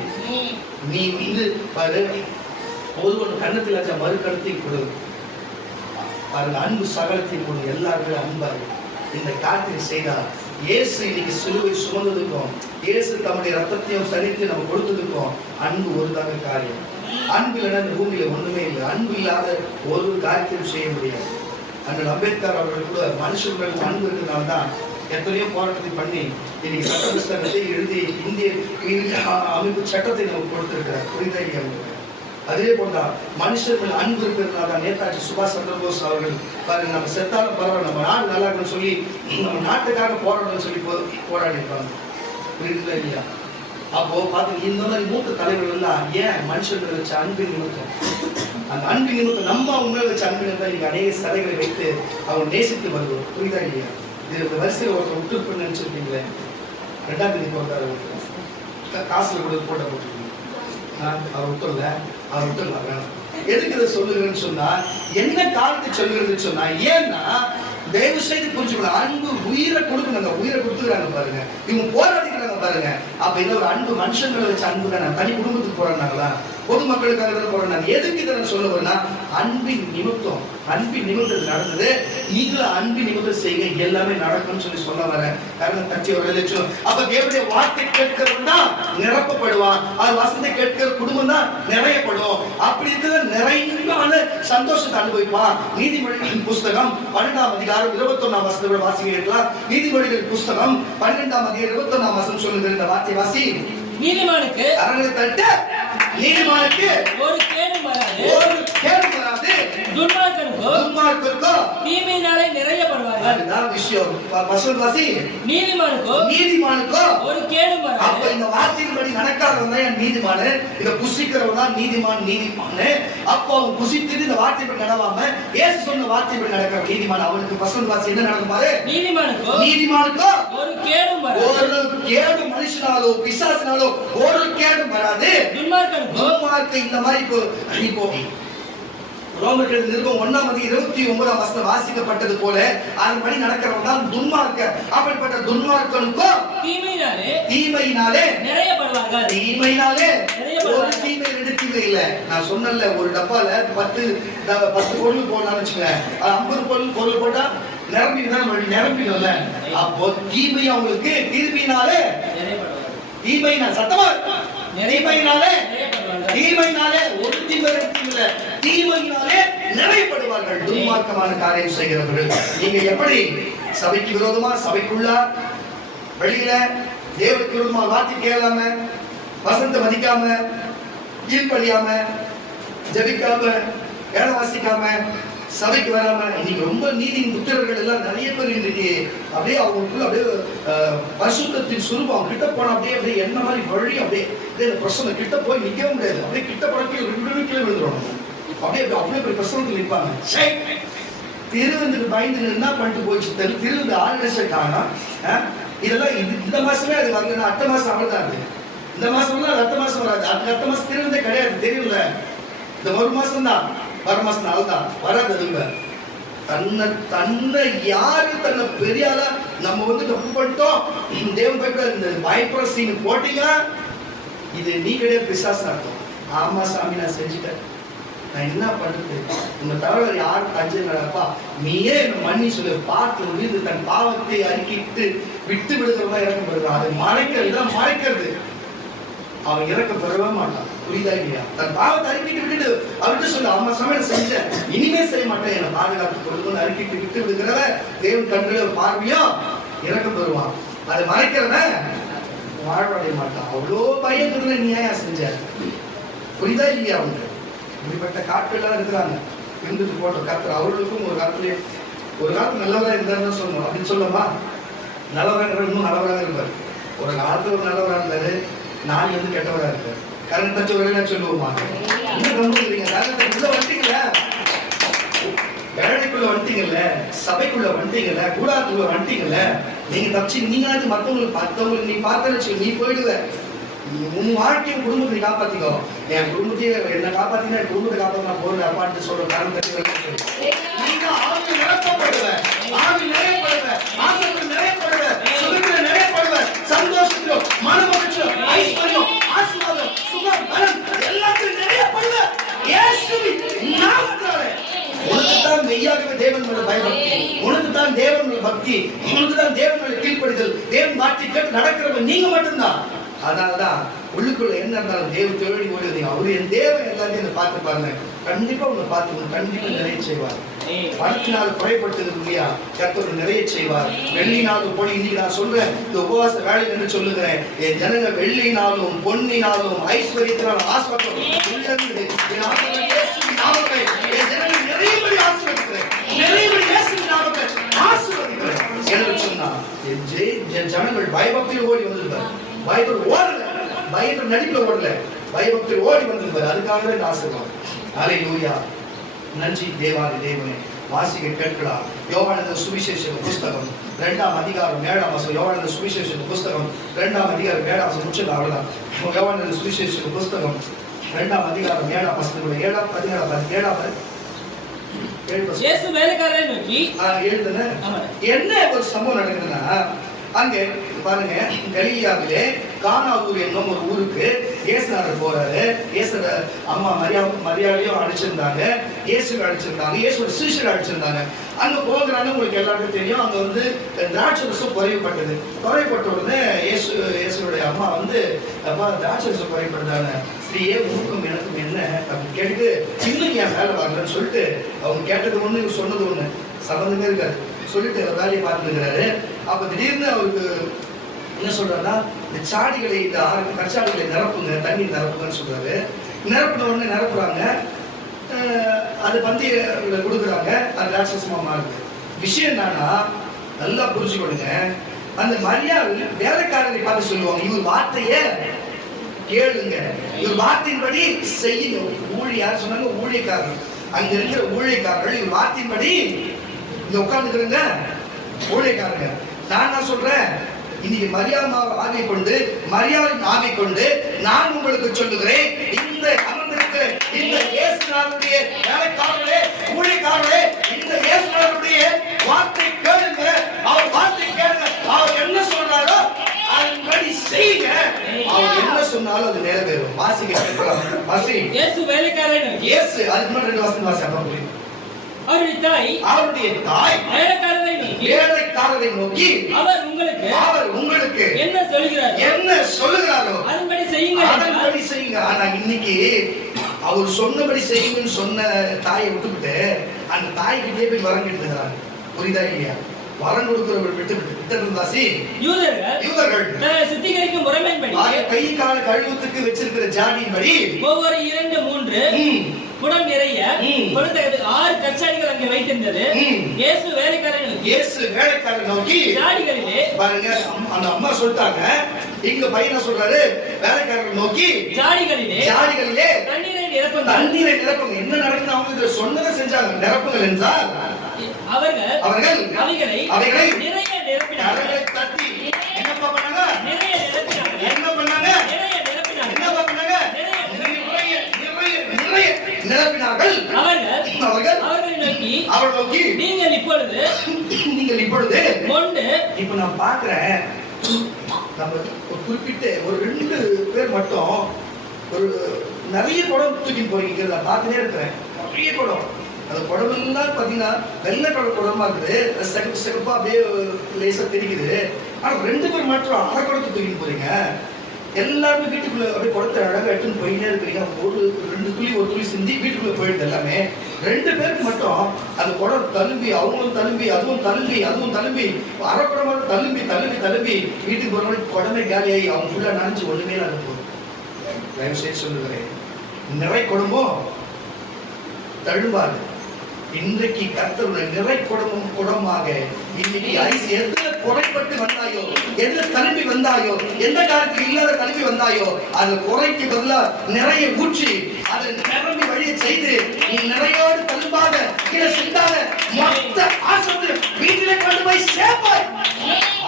நீ இது பாரு, ஒருவன் கண்ணத்தில் ஆச்சா மறு கருத்தை கொடு. பாருங்க, அன்பு சகலத்தை கொடு. எல்லாருக்கும் அன்பாரு இந்த காரியத்தை செய்தார். இயேசு இன்னைக்கு சிலுவை சுமந்ததுக்கும் இயேசு தம்முடைய ரத்தத்தையும் சரித்து நம்ம கொடுத்ததுக்கும் அன்பு ஒருதாக காரியம். அன்பு இல்லைன்னா இந்த பூமியில ஒண்ணுமே இல்லை. அன்பு இல்லாத ஒரு காரியத்தையும் செய்ய முடியாது. அண்ணல் அம்பேத்கர் அவர்கள் கூட மனுஷர்களுக்கு அன்பு இருக்கிறதுனால்தான் எத்தனையோ போராட்டத்தை பண்ணி இன்னைக்கு சட்ட புஸ்தகத்தை எழுதி இந்திய அமைப்பு சட்டத்தை நமக்கு கொடுத்திருக்கிறார். புரிதல் அதே போலதான் மனுஷர்கள் அன்பு இருக்கிறதுனால நேதாஜி சுபாஷ் சந்திரபோஸ் அவர்கள் பாருங்க, நம்ம செத்தாலும் பரவாயில்ல, நம்ம நாடு நல்லா இருக்குன்னு சொல்லி நம்ம நாட்டுக்காக போராடணும்னு சொல்லி போராடி இருப்பாங்க. புரியுதுங்களா இல்லையா? அப்போ பாத்தீங்க, இந்த மாதிரி மூத்த தலைவர்கள் எல்லாம் ஏன் மனுஷர்களை வச்ச அன்பின் நிமித்தம், அந்த அன்பின் நிமித்தம் நம்ம அவங்க வச்ச அன்பின் நிமித்தம் இங்க அநேக சிலைகளை வைத்து அவங்க நேசித்து வருவோம். புரியுதா இல்லையா? இது வரிசையில் ஒருத்தர் விட்டு நினைச்சிருக்கீங்களே, 2ஆம் தேதி போட்டாரு, காசுல கூட போட்டோ போட்டுருக்கீங்க. அவர் விட்டுல அவர் விட்டுல எதுக்கு இதை சொல்லுகிறேன்னு சொன்னா, என்ன காரணத்தை சொல்லுகிறதுன்னு சொன்னா, ஏன்னா தயவு செய்து புரிஞ்சுக்கணும், அன்பு உயிரை கொடுக்கணுங்க, உயிரை கொடுத்துக்கிறாங்க பாருங்க, இவங்க போராடிக்கிறாங்க பாருங்க. அப்ப இந்த ஒரு அன்பு மனுஷங்களை வச்சு அன்பு தானே, தனி குடும்பத்துக்கு போறாங்களா, பொதுமக்களுக்காக தான் போறாங்க. எதுக்கு இதை நான் சொல்ல வரேன்னா, அன்பின் நிமித்தம், அன்பின் நிமித்தம் நடந்தது, நீங்களும் அன்பின் நிமித்தம் செய்ய எல்லாமே நடக்கும்னு சொல்லி சொல்ல வரேன். காரணம் கட்சி ஒரு லட்சம். அப்ப தேவனுடைய வார்த்தை கேட்கிறவன் தான் நிரப்பப்படுவான், அது வசனத்தை கேட்கிற குடும்பம் தான் நிறையப்படும். அப்படி இருக்கிற நிறைவான சந்தோஷத்தை அனுபவிப்பான். நீதிமொழிகளின் புஸ்தகம் 12ஆம் அதிகாரம் 21ஆம் வசனத்தை வாசிக்கிறீர்களா? நீதிமொழிகளின் புஸ்தகம் 12ஆம் அதிகாரம் 21ஆம் வசனம் சொல்லுகிற இந்த வார்த்தை வாசி. நீதிமானுக்கு அரங்கை தட்ட, நீதிமானுக்கு ஒரு கேடும் வராது, ஒரு கேடும் வராது, துன்மார்க்கனுக்கோ தீமையினாலே நிறையப்படுவார்கள். அதுதான் விஷயம். வசனம் வாசி. நீதிமானுக்கோ ஒரு கேடும் வராது. அப்ப இந்த வார்த்தையின்படி நடக்காதவன் தான் நீதிமான், இத புசிக்கிறவன் தான் நீதிமான். அப்போ அவன் புசித்துட்டு இந்த வார்த்தைப்படி நடவாம இயேசு சொன்ன வார்த்தைப்படி நடக்கிற நீதிமான், அவனுக்கு வசனம் வாசி என்ன நடக்கும் பாரு. நீதிமானுக்கோ ஒரு கேடும் வராது, ஒரு கேடும் மனுஷனாலோ பிசாசினாலோ ஒரு கேடும் வராது. துன்மார்க்கன் இந்த மாதிரி இப்போ ரோமர்கள் நிருபம் 1ஆம் அதிகாரம் 29ஆம் வசனம் வாசிக்கப்பட்டது போல அதன்படி நடக்கிறவன் தான் துன்மார்க்க. அப்படிப்பட்ட துன்மார்க்கனுக்கோ தீமையினாலே நிறையப்படுவார்கள். தீமையினாலே ஒரு தீமை 2 தீமை இல்ல. நான் சொன்னல, ஒரு டப்பால 10 பொருள் போடலாம்னு வச்சுக்கோங்க, 50 பொருள் போட்டா நிரம்பிடும்ல. அப்போ தீமை அவங்களுக்கு தீமையினாலே சத்தமா தீமையினாலே ஒரு தீமை இல்ல, தீமையினாலே நிறையப்படுவார்கள். துன்மார்க்கமான காரியம் செய்கிறவர்கள். நீங்க எப்படி சபைக்கு விரோதமா, சபைக்குள்ள வெளியில தேவனுக்கு விரோதமா வார்த்தை கேளாம, வசனத்தை மதிக்காம, கீழ்ப்படியாம, ஜபிக்காம, வேலை வாசிக்காம, சபைக்கு வராம, இன்னைக்கு ரொம்ப நீதி புத்திரர்கள் எல்லாம் நிறைய பேர் இன்னைக்கு அப்படியே அவங்களுக்குள்ள அப்படியே பரிசுத்தத்தின் சுரூபம் அவங்க கிட்ட போனா அப்படியே என்ன மாதிரி வழி அப்படியே பிரசனை கிட்ட போய் நிக்கவே முடியாது. அப்படியே கிட்ட படத்தில் 2 கீழே விழுந்துடும். அப்படியே பிரசனத்தில் நிற்பாங்க. திருவந்துக்கு பயந்து என்ன பண்ணிட்டு போயிடுச்சு தெரியல. திருவந்து ஆர்கனைசே காரணம் இதெல்லாம் இந்த மாசமே அது வரலன்னா அடுத்த மாசம் அவ்வளவுதான். அது இந்த மாசம் அடுத்த மாசம் வராது, அடுத்த மாசம் திருவந்தே கிடையாது, தெரியல. இந்த ஒரு மாசம் தான், வர மாசம் நாள் தான் வராது. அதுங்க தன்னை யாரு தன்னை பெரியால நம்ம தப்பு பண்ணிட்டோம் தேவன் பயப்பட இந்த பயப்படுற சீன் போட்டீங்க, இது நீ கிடையாது, பிசாசு அர்த்தம். ஆமா சாமி, நான் செஞ்சுட்டேன், நான் என்ன பண்றது, உங்க தவிர யாரும் தஞ்சை நடப்பா, நீயே என்ன மன்னி சொல்லு. பார்த்து விழுந்து தன் பாவத்தை அறிக்கிட்டு விட்டு விடுகிறதா இறக்கப்படுறான். அதை மறைக்கிறது அவன் இறக்க பெறவே மாட்டான். புரியுதா இல்லையா? தன் பாவத்தை அறிக்கிட்டு விட்டுட்டு அவர்கிட்ட சொல்லு, அம்மா சமையல் செஞ்சேன், இனிமே செய்ய மாட்டேன், என்னை பாதுகாத்து கொடுக்கணும்னு அறிக்கிட்டு விட்டு விடுகிறவ தேவன் கண்ணுல ஒரு பார்வையும் இறக்க பெறுவான். அதை மறைக்கிறவன் வாழ்வடைய மாட்டான். அவ்வளோ பயத்துல நீ ஏன் செஞ்ச? புரியுதா இல்லையா? அவங்க இப்படிப்பட்ட காட்கள் இருக்கிறாங்க. இருந்துட்டு போட்டோம் கருத்து அவர்களுக்கும் ஒரு காலத்துல நல்லவராக இருந்தாருன்னு சொல்லணும். அப்படின்னு சொல்லமா? நல்லவராக இன்னும் நல்லவராக இருப்பார். ஒரு காலத்துல ஒரு நல்லவராக இருந்தாரு, நாளை கெட்டவராக இருக்காரு. கரண்ட் தச்சு ஒரு சொல்லுவோமா? இன்னும் கம்புறீங்க உள்ள வந்துட்டீங்கல்ல, வேலைக்குள்ள வந்துட்டீங்கல்ல, சபைக்குள்ள வந்துட்டீங்கல்ல, கூடாரத்துக்குள்ள வந்துட்டீங்கல்ல, நீங்க தப்பிச்சு நீங்களாச்சும் மற்றவங்களுக்கு நீ பார்த்தா நீ போயிடுவ. உன் வாழ்க்கையும் குடும்பத்தை காப்பாத்திக்கோ. என் குடும்பத்தையே என்ன காப்பாத்தினா என் குடும்பத்தை காப்பாத்தினா போறது அப்பான்னு சொல்ற காரணம் நீங்க ஆவி நிரப்பப்படுவ, ஆவி நிறையப்படுவ, ஆசைகள் நிறையப்படுவ, சுகத்தில் நிறையப்படுவ, சந்தோஷத்திலும் மன மகிழ்ச்சியும் ஐஸ்வர்யம் ஆசீர்வாதம் சுகம் பலன் எல்லாத்தையும் நிறையப்படுவ. இயேசுவின் நாமத்தினாலே உனக்குத்தான் மெய்யாகவே தேவன் மேல பயபக்தி, உனக்குத்தான் தேவன் மேல பக்தி, உனக்குதான் தேவன் மேல கீழ்ப்படிதல், தேவன் மாற்றி கேட்டு நடக்கிறவன் நீங்க மட்டும்தான். அதனாலதான் உள்ளுக்குள்ள என்ன இருந்தாலும் தேவ தேடி ஓடுவீங்க. அவரு என் தேவன் எல்லாத்தையும் பார்த்து பாருங்க, கண்டிப்பா உங்களை பார்த்து கண்டிப்பா நிறைய செய்வார். பணத்தினால் குறைபடுத்துறது இல்லையா, கர்த்தர் நிறைய செய்வார். வெள்ளினாலும் பொண்ணு, இன்னைக்கு நான் சொல்றேன் இந்த உபவாச வேலை என்று சொல்லுகிறேன், என் ஜனங்க வெள்ளினாலும் பொன்னினாலும் ஐஸ்வர்யத்தினாலும் ஆஸ்பத்திரம் என் ஆண்டவர் இயேசுவின் நாமத்தை என் ஜனங்கள் நிறையபடி ஆசீர்வதிக்கிறேன், நிறையபடி இயேசுவின் நாமத்தை ஆசீர்வதிக்கிறேன் என்று சொன்னார். என் ஜனங்கள் பயபக்தியில் ஓடி வந்திருப்பார். பைபிள் ஓடல, பைபிள் நடிப்புல ஓடல, பயபக்தியில் ஓடி வந்திருப்பார். அதுக்காக இந்த ஆசீர்வாதம். ஹல்லேலூயா. நன்றி தேவாதி தேவனே. வாசிக்க கேட்கலாம். யோவானந்த சுவிசேஷ புஸ்தகம் 2ஆம் அதிகாரம் 7ஆம் வசனம். யோவானந்த சுவிசேஷ புஸ்தகம் 2ஆம் அதிகாரம் 7ஆம் வசனம் முடிச்சது அவ்வளவுதான். யோவானந்த சுவிசேஷ புஸ்தகம் 2ஆம் அதிகாரம் 7ஆம் வசனம் 7ஆம் அதிகாரம் இயேசு வேலைக்காரரை நோக்கி எழுதுன என்ன ஒரு சம்பவம் நடக்குதுன்னா, அங்கே பாருங்க, கலிலியாவிலே கானா ஊர் என்னும் ஒரு ஊருக்கு இயேசுநாதர் போறாரு. இயேசு அம்மா மரியாதையும் அழைச்சிருந்தாங்க, இயேசுவை அழைச்சிருந்தாங்க, இயேசுவோட சீஷரை அழைச்சிருந்தாங்க. அங்க போகிறாங்க. உங்களுக்கு எல்லாருக்கும் தெரியும், அங்க வந்து திராட்சை ரசம் குறைவுபட்டது. குறைவுபட்ட உடனே இயேசுடைய அம்மா வந்து, அப்பா திராட்சை ரசம் குறைவுபடுதாங்க, ஸ்ரீயே உனக்கும் எனக்கும் என்ன அப்படின்னு கேட்டு, இன்னும் என் வேலை வரலன்னு சொல்லிட்டு அவங்க கேட்டது ஒண்ணு சொன்னது ஒண்ணு சம்பந்தமே இருக்காது சொல்லிட்டு வேலையை பார்த்துக்கிறாரு. அப்ப திடீர்னு அவருக்கு என்ன சொல்றாருன்னா, இந்த சாடிகளை, இந்த கற்சாடிகளை நிரப்புங்க, தண்ணி நிரப்புங்கன்னு சொல்றாரு. நிரப்புன உடனே நிரப்புறாங்க, அது பந்தியில கொடுக்குறாங்க, அது ராட்சசமா மாறுது. விஷயம் என்னன்னா, நல்லா புரிஞ்சுக்கொடுங்க, அந்த மரியாதை வேலைக்காரரை பார்த்து சொல்லுவாங்க, இவர் வார்த்தைய கேளுங்க, இவர் வார்த்தையின்படி செய்யுங்க. ஊழியார் சொன்னாங்க, ஊழியக்காரர்கள். அங்க இருக்கிற ஊழியக்காரர்கள் இவர் வார்த்தையின்படி இங்க உட்கார்ந்துக்கிறங்க ஊழியக்காரங்க. நான் என்ன சொல்றேன், இன்னைக்கு மரியாதை ஆகை கொண்டு, மரியாதை ஆகை கொண்டு நான் உங்களுக்கு சொல்லுகிறேன், இந்த அமர்ந்திருக்கிற இந்த இயேசுநாதருடைய வேலைக்காரர்களே, ஊழியக்காரர்களே, இந்த இயேசுநாதருடைய வார்த்தை கேளுங்க. அவர் வார்த்தை கேளுங்க. அவர் என்ன சொல்றாரோ அதன்படி செய்யுங்க. அவர் என்ன சொன்னாலும் அது நிறைவேறும். வாசிக்க கேட்கலாம். வாசி. இயேசு வேலைக்காரரை நோக்கி, இயேசு அதுக்கு முன்னாடி 2 வசனம் வாசி. அப்ப புரியும். அவருடைய தாய் வேலைக்காரரை நோக்கி அவர் உங்களுக்கு என்ன சொல்லுகிறாரோ அதன்படி செய்யுங்க. ஆனா இன்னைக்கு அவர் சொன்னபடி செய்யுங்கன்னு சொன்ன தாயை விட்டுவிட்டு அந்த தாய்கிட்டே போய் வரம் கேட்டுக்கிறாங்க. புரியுதா இல்லையா? வரம் கொடுக்கிறவர்கள் விட்டு யூதர்கள் சுத்திகரிக்கும் முறைமையின்படி கை கால கழுவுத்துக்கு வச்சிருக்கிற ஜாடியின்படி ஒவ்வொரு 2-3 குடம் நிறைய கொடுத்தது 6 கச்சாடிகள் அங்கே வைத்திருந்தது. இயேசு வேலைக்காரரை நோக்கி ஜாடிகளிலே பாருங்க, அந்த அம்மா சொல்லிட்டாங்க. இங்க பையன் சொல்றாரு, வேலைக்காரரை நோக்கி ஜாடிகளிலே தண்ணீரை நிரப்புங்க. என்ன நடக்குது? அவங்க சொன்னதை செஞ்சாங்க. நிரப்புங்கள் என்றால் அவர்கள் அவைகளை நிறைய நிரப்பினார்கள். தட்டி என்ன பண்ணாங்க? நிறைய நிரப்பினாங்க. என்ன பண்ணாங்க? நிறைய நிரப்பினாங்க. என்ன பண்ணாங்க? நிறைய நிரப்பினார்கள். அவர்களை நோக்கி நீங்கள் இப்பொழுது கொண்டு, இப்ப நான் பாக்குறேன், நம்ம ஒரு குறிப்பிட்ட ஒரு 2 பேர் மட்டும் ஒரு நிறைய குடம் தூக்கி போறீங்க. நான் பார்த்துட்டே இருக்கிறேன், நிறைய குடம். அந்த குடம் எல்லாம் பாத்தீங்கன்னா வெள்ளை கலர் குடமா இருக்குது, செகப்பா அப்படியே லேசா தெரிக்குது. ஆனா 2 பேர் மட்டும் அரை குடத்தை தூக்கி போறீங்க. எல்லாருமே வீட்டுக்குள்ள அப்படியே குடத்தை அழகா எடுத்துன்னு போயிட்டே இருக்கிறீங்க. ஒரு 2 துளி ஒரு துளி சிந்தி வீட்டுக்குள்ள போயிடுது எல்லாமே. 2 பேருக்கு மட்டும் அந்த குடம் தழும்பி, அவங்களும் தழும்பி, அதுவும் தழும்பி அரை குடமா தழும்பி வீட்டுக்கு போற குடமே காலியாகி அவங்க ஃபுல்லா நினைச்சு ஒண்ணுமே இல்லாத போகுது. தயவு செய்து சொல்லுகிறேன், நிறை குடமும் தழும்பாது. இன்றைக்கு கர்த்தருடைய நிறை குடமாக இன்னைக்கு ஐஸ் எந்த குறைப்பட்டு வந்தாயோ, எந்த தழும்பி வந்தாயோ, எந்த காலத்தில் இல்லாத தழும்பி வந்தாயோ, அது குறைக்கு பதிலா நிறைய ஊற்றி அதை நிரம்பி வழியை செய்து நீ நிறையோடு தழும்பாத கீழே சென்றாத மொத்த ஆசை வீட்டிலே கொண்டு போய் சேர்ப்பாய்.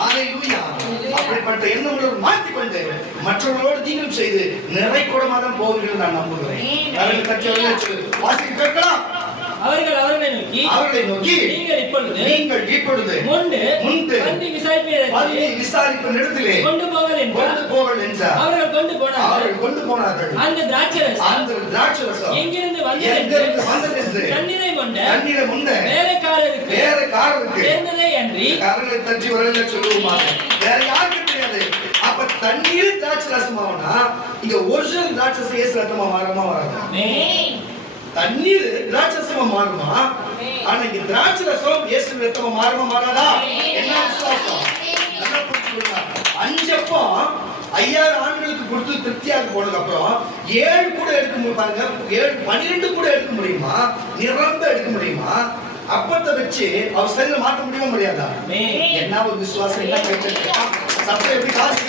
ஹல்லேலூயா. அப்படிப்பட்ட எண்ணங்களோடு மாற்றிக்கொண்டு மற்றவர்களோடு நீங்களும் செய்து நிறை குடமாக தான் போவீர்கள் நான் நம்புகிறேன். அவர்கள் கட்சி வாசிக்க கேட்கலாம். அவர்களை நோக்கி நீங்கள் இப்பொழுது முண்டு பந்தி விசாரிப்பு இடத்திலே கொண்டு போங்கள் என்றார். அவர்கள் கொண்டு போனார்கள். அந்த திராட்சை ரசம் எங்கிருந்து வந்தது என்று தண்ணீரை கொண்ட வேலைக்காரருக்கு சேர்ந்ததே அன்றி அவர்களை தட்டி வரல சொல்லுவாங்க. வேற யாருக்கும் தெரியாது. அப்ப தண்ணீர் திராட்சை ரசமாவனா இங்க ஒரிஜினல் திராட்சை இயேசு ரத்தமா மாறுமா வராது? தண்ணீர் திராட்சரசமா மாறுமா? ஆனா இங்க திராட்சை ரசம் இயேசு ரத்தமா மாறுமா மாறாதா? என்ன விசுவாசம்? நல்லா புரிஞ்சுக்கோங்க. 5 அப்பம் 5000 ஆண்களுக்கு கொடுத்து திருப்தியாக போனதுக்கு அப்புறம் 7 கூட எடுக்க முடியுமாங்க? 12 கூட எடுக்க முடியுமா? நிரம்ப எடுக்க முடியுமா? அப்பத்தை வச்சு அவர் சரியில மாற்ற முடியுமா முடியாதா? என்ன ஒரு விசுவாசம், என்ன பேச்சு, சப்ளை எப்படி காசு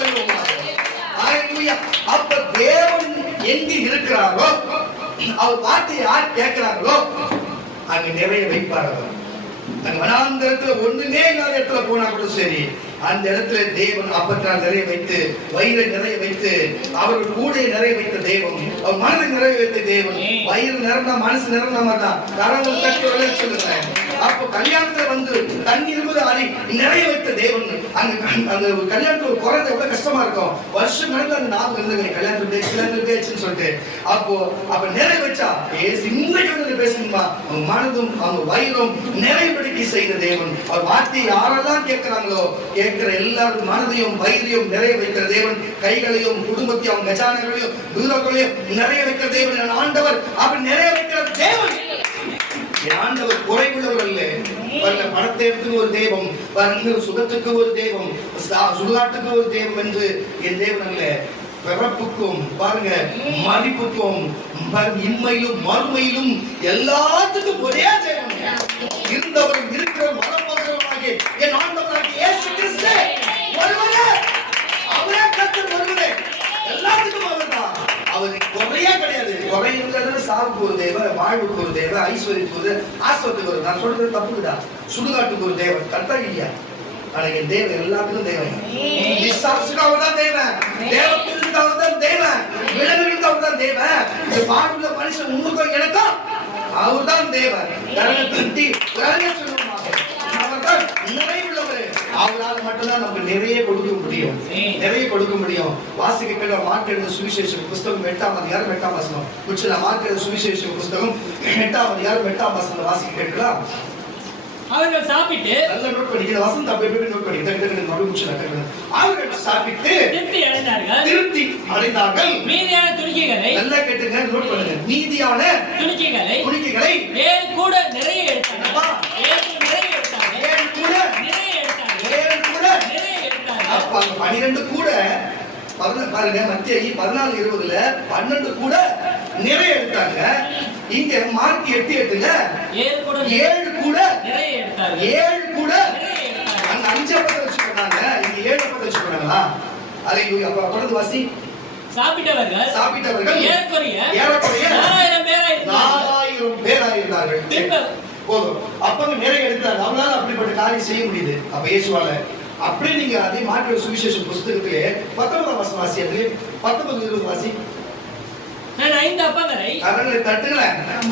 சொல்லுவோமா? அப்ப தேவன் எங்கு இருக்கிறாரோ, அவர் வார்த்தையை யார் கேட்கிறார்களோ அங்க நிறைய வைப்பார். அவர் அங்க வனாந்தரத்துல ஒண்ணுமே இல்லாத இடத்துல போனா கூட சரி, அந்த இடத்துல தேவன் அப்பத்தால் நிறைய வைத்து, வயிறை நிறைய வைத்து, அவர்கள் கூடையை நிறைய வைத்த தேவன், அவர் மனதை நிறைய வைத்த தேவன். வயிறு நிறந்தா மனசு நிறந்த மாதிரி தான். கரங்கள் தட்டி சொல்லுங்க. அப்போ கல்யாணத்துல வந்து தண்ணி இருபது அடி நிறைய வைத்த தேவன். அங்க கல்யாணத்துல ஒரு குறைந்த எவ்வளவு கஷ்டமா இருக்கும். வருஷம் கணக்கு அந்த ஞாபகம் இருந்தது, கல்யாணத்துக்கு பேச்சுன்னு சொல்லிட்டு. அப்ப நிறைய வச்சா இன்றைக்கு பேசணுமா, அவங்க மனதும் அவங்க வயிறும் நிறைவுபடுத்தி செய்த தேவன். அவர் வார்த்தையை யாரெல்லாம் கேட்கிறாங்களோ, கேட்கிற எல்லாரும் மனதையும் வயிறையும் நிறைய வைக்கிற தேவன். கைகளையும் குடும்பத்தையும் அவங்க கஜானங்களையும் தூரங்களையும் நிறைய வைக்கிற தேவன் ஆண்டவர். அவர் நிறைய வைக்கிற தேவன். ஆண்டவர் குறைவுள்ளவர் அல்ல. பணத்தை எடுத்து ஒரு தெய்வம், சுகத்துக்கு ஒரு தெய்வம், சுடுகாட்டுக்கு ஒரு தெய்வம் என்று என் தேவன் அல்ல. பிறப்புக்கும் பாருங்க, மதிப்புக்கும், இம்மையிலும் மறுமையிலும் எல்லாத்துக்கும் ஒரே தேவன். இருந்தவரும் இருக்கிற மனப்பொருளாகிய என் ஆண்டவராகிய இயேசு கிறிஸ்து ஒருவரே. அவரே கர்த்தர் ஒருவரே. எல்லாத்துக்கும் அவர்தான். அவருக்கு குறையே கிடையாது. குறை இருக்கிறது சாவுக்கு ஒரு தேவன், வாழ்வுக்கு ஒரு தேவன், ஐஸ்வர்யத்துக்கு ஒரு, ஆஸ்வத்துக்கு ஒரு. நான் சொல்றது தப்புடா. சுடுகாட்டுக்கு ஒரு தேவன் கர்த்தர் இல்லையா? ஆனா என் தேவன் எல்லாத்துக்கும் தேவன். விசுவாசுக்கு அவர்தான் தேவன், தேவத்துக்கு அவர்தான் தேவன், விலங்குகளுக்கு அவர்தான் தேவன். இந்த வாழ்வுள்ள மனுஷன் உங்களுக்கும் எனக்கும் அவர்தான் தேவன். அவர்தான் நிறைவுள்ளவர். அவரால் மட்டும்தான் நமக்கு நிறைய கொடுக்க முடியும், நிறைய கொடுக்க முடியும். வாசிக்க மார்க் எழுதின சுவிசேஷம் புஸ்தகம் 8ஆம் அதிகாரம் 8ஆம் வசனம். மார்க் எழுதின சுவிசேஷம் புஸ்தகம் 8ஆம் அதிகாரம் 8ஆம் வசனம் வாசிக்க கேட்கலாம். அவர்கள் சாப்பிட்டு நல்ல நோட் பண்ணிக்க, வசந்த அப்படியே நோட் பண்ணிக்க. அவர்கள் சாப்பிட்டு திருப்தி அடைந்தார்கள். மீதியான துணிக்கைகளை நல்லா கேட்டுங்க, நோட் பண்ணுங்க. மீதியான துணிக்கைகளை 7 கூட நிறைய எடுத்தாங்க. 7 கூட நிறைய எடுத்தாங்க. அப்ப 12 கூட பாருங்க, மத்திய 14:20 12 கூட நிறைய எடுத்தாங்க. இங்க மார்க் 8:8ங்க 7 கூட நிறைய எடுத்தாங்க. 7 கூட அங்க 5 பக்கம் வச்சுட்டாங்க, இங்க 7 பக்கம் வச்சுட்டாங்களா? அல்லேலூயா. அப்ப தொடர்ந்து வாசி. சாப்பிட்டவர்கள் ஏறக்குறைய 4000 பேராயிருந்தார்கள். போதும். அப்ப நிறைய எடுத்தாங்க. அவங்களால அப்படிப்பட்ட காரியம் செய்ய முடியுது. அப்ப இயேசுவால அப்படியே நீங்க அதே மார்க் சுவிசேஷம் புஸ்தகத்திலே 19ஆம் வசனம் வாசி. அதுல 19-20 வாசி. நான் 5 அப்பங்களை அவர்களை தட்டுங்கள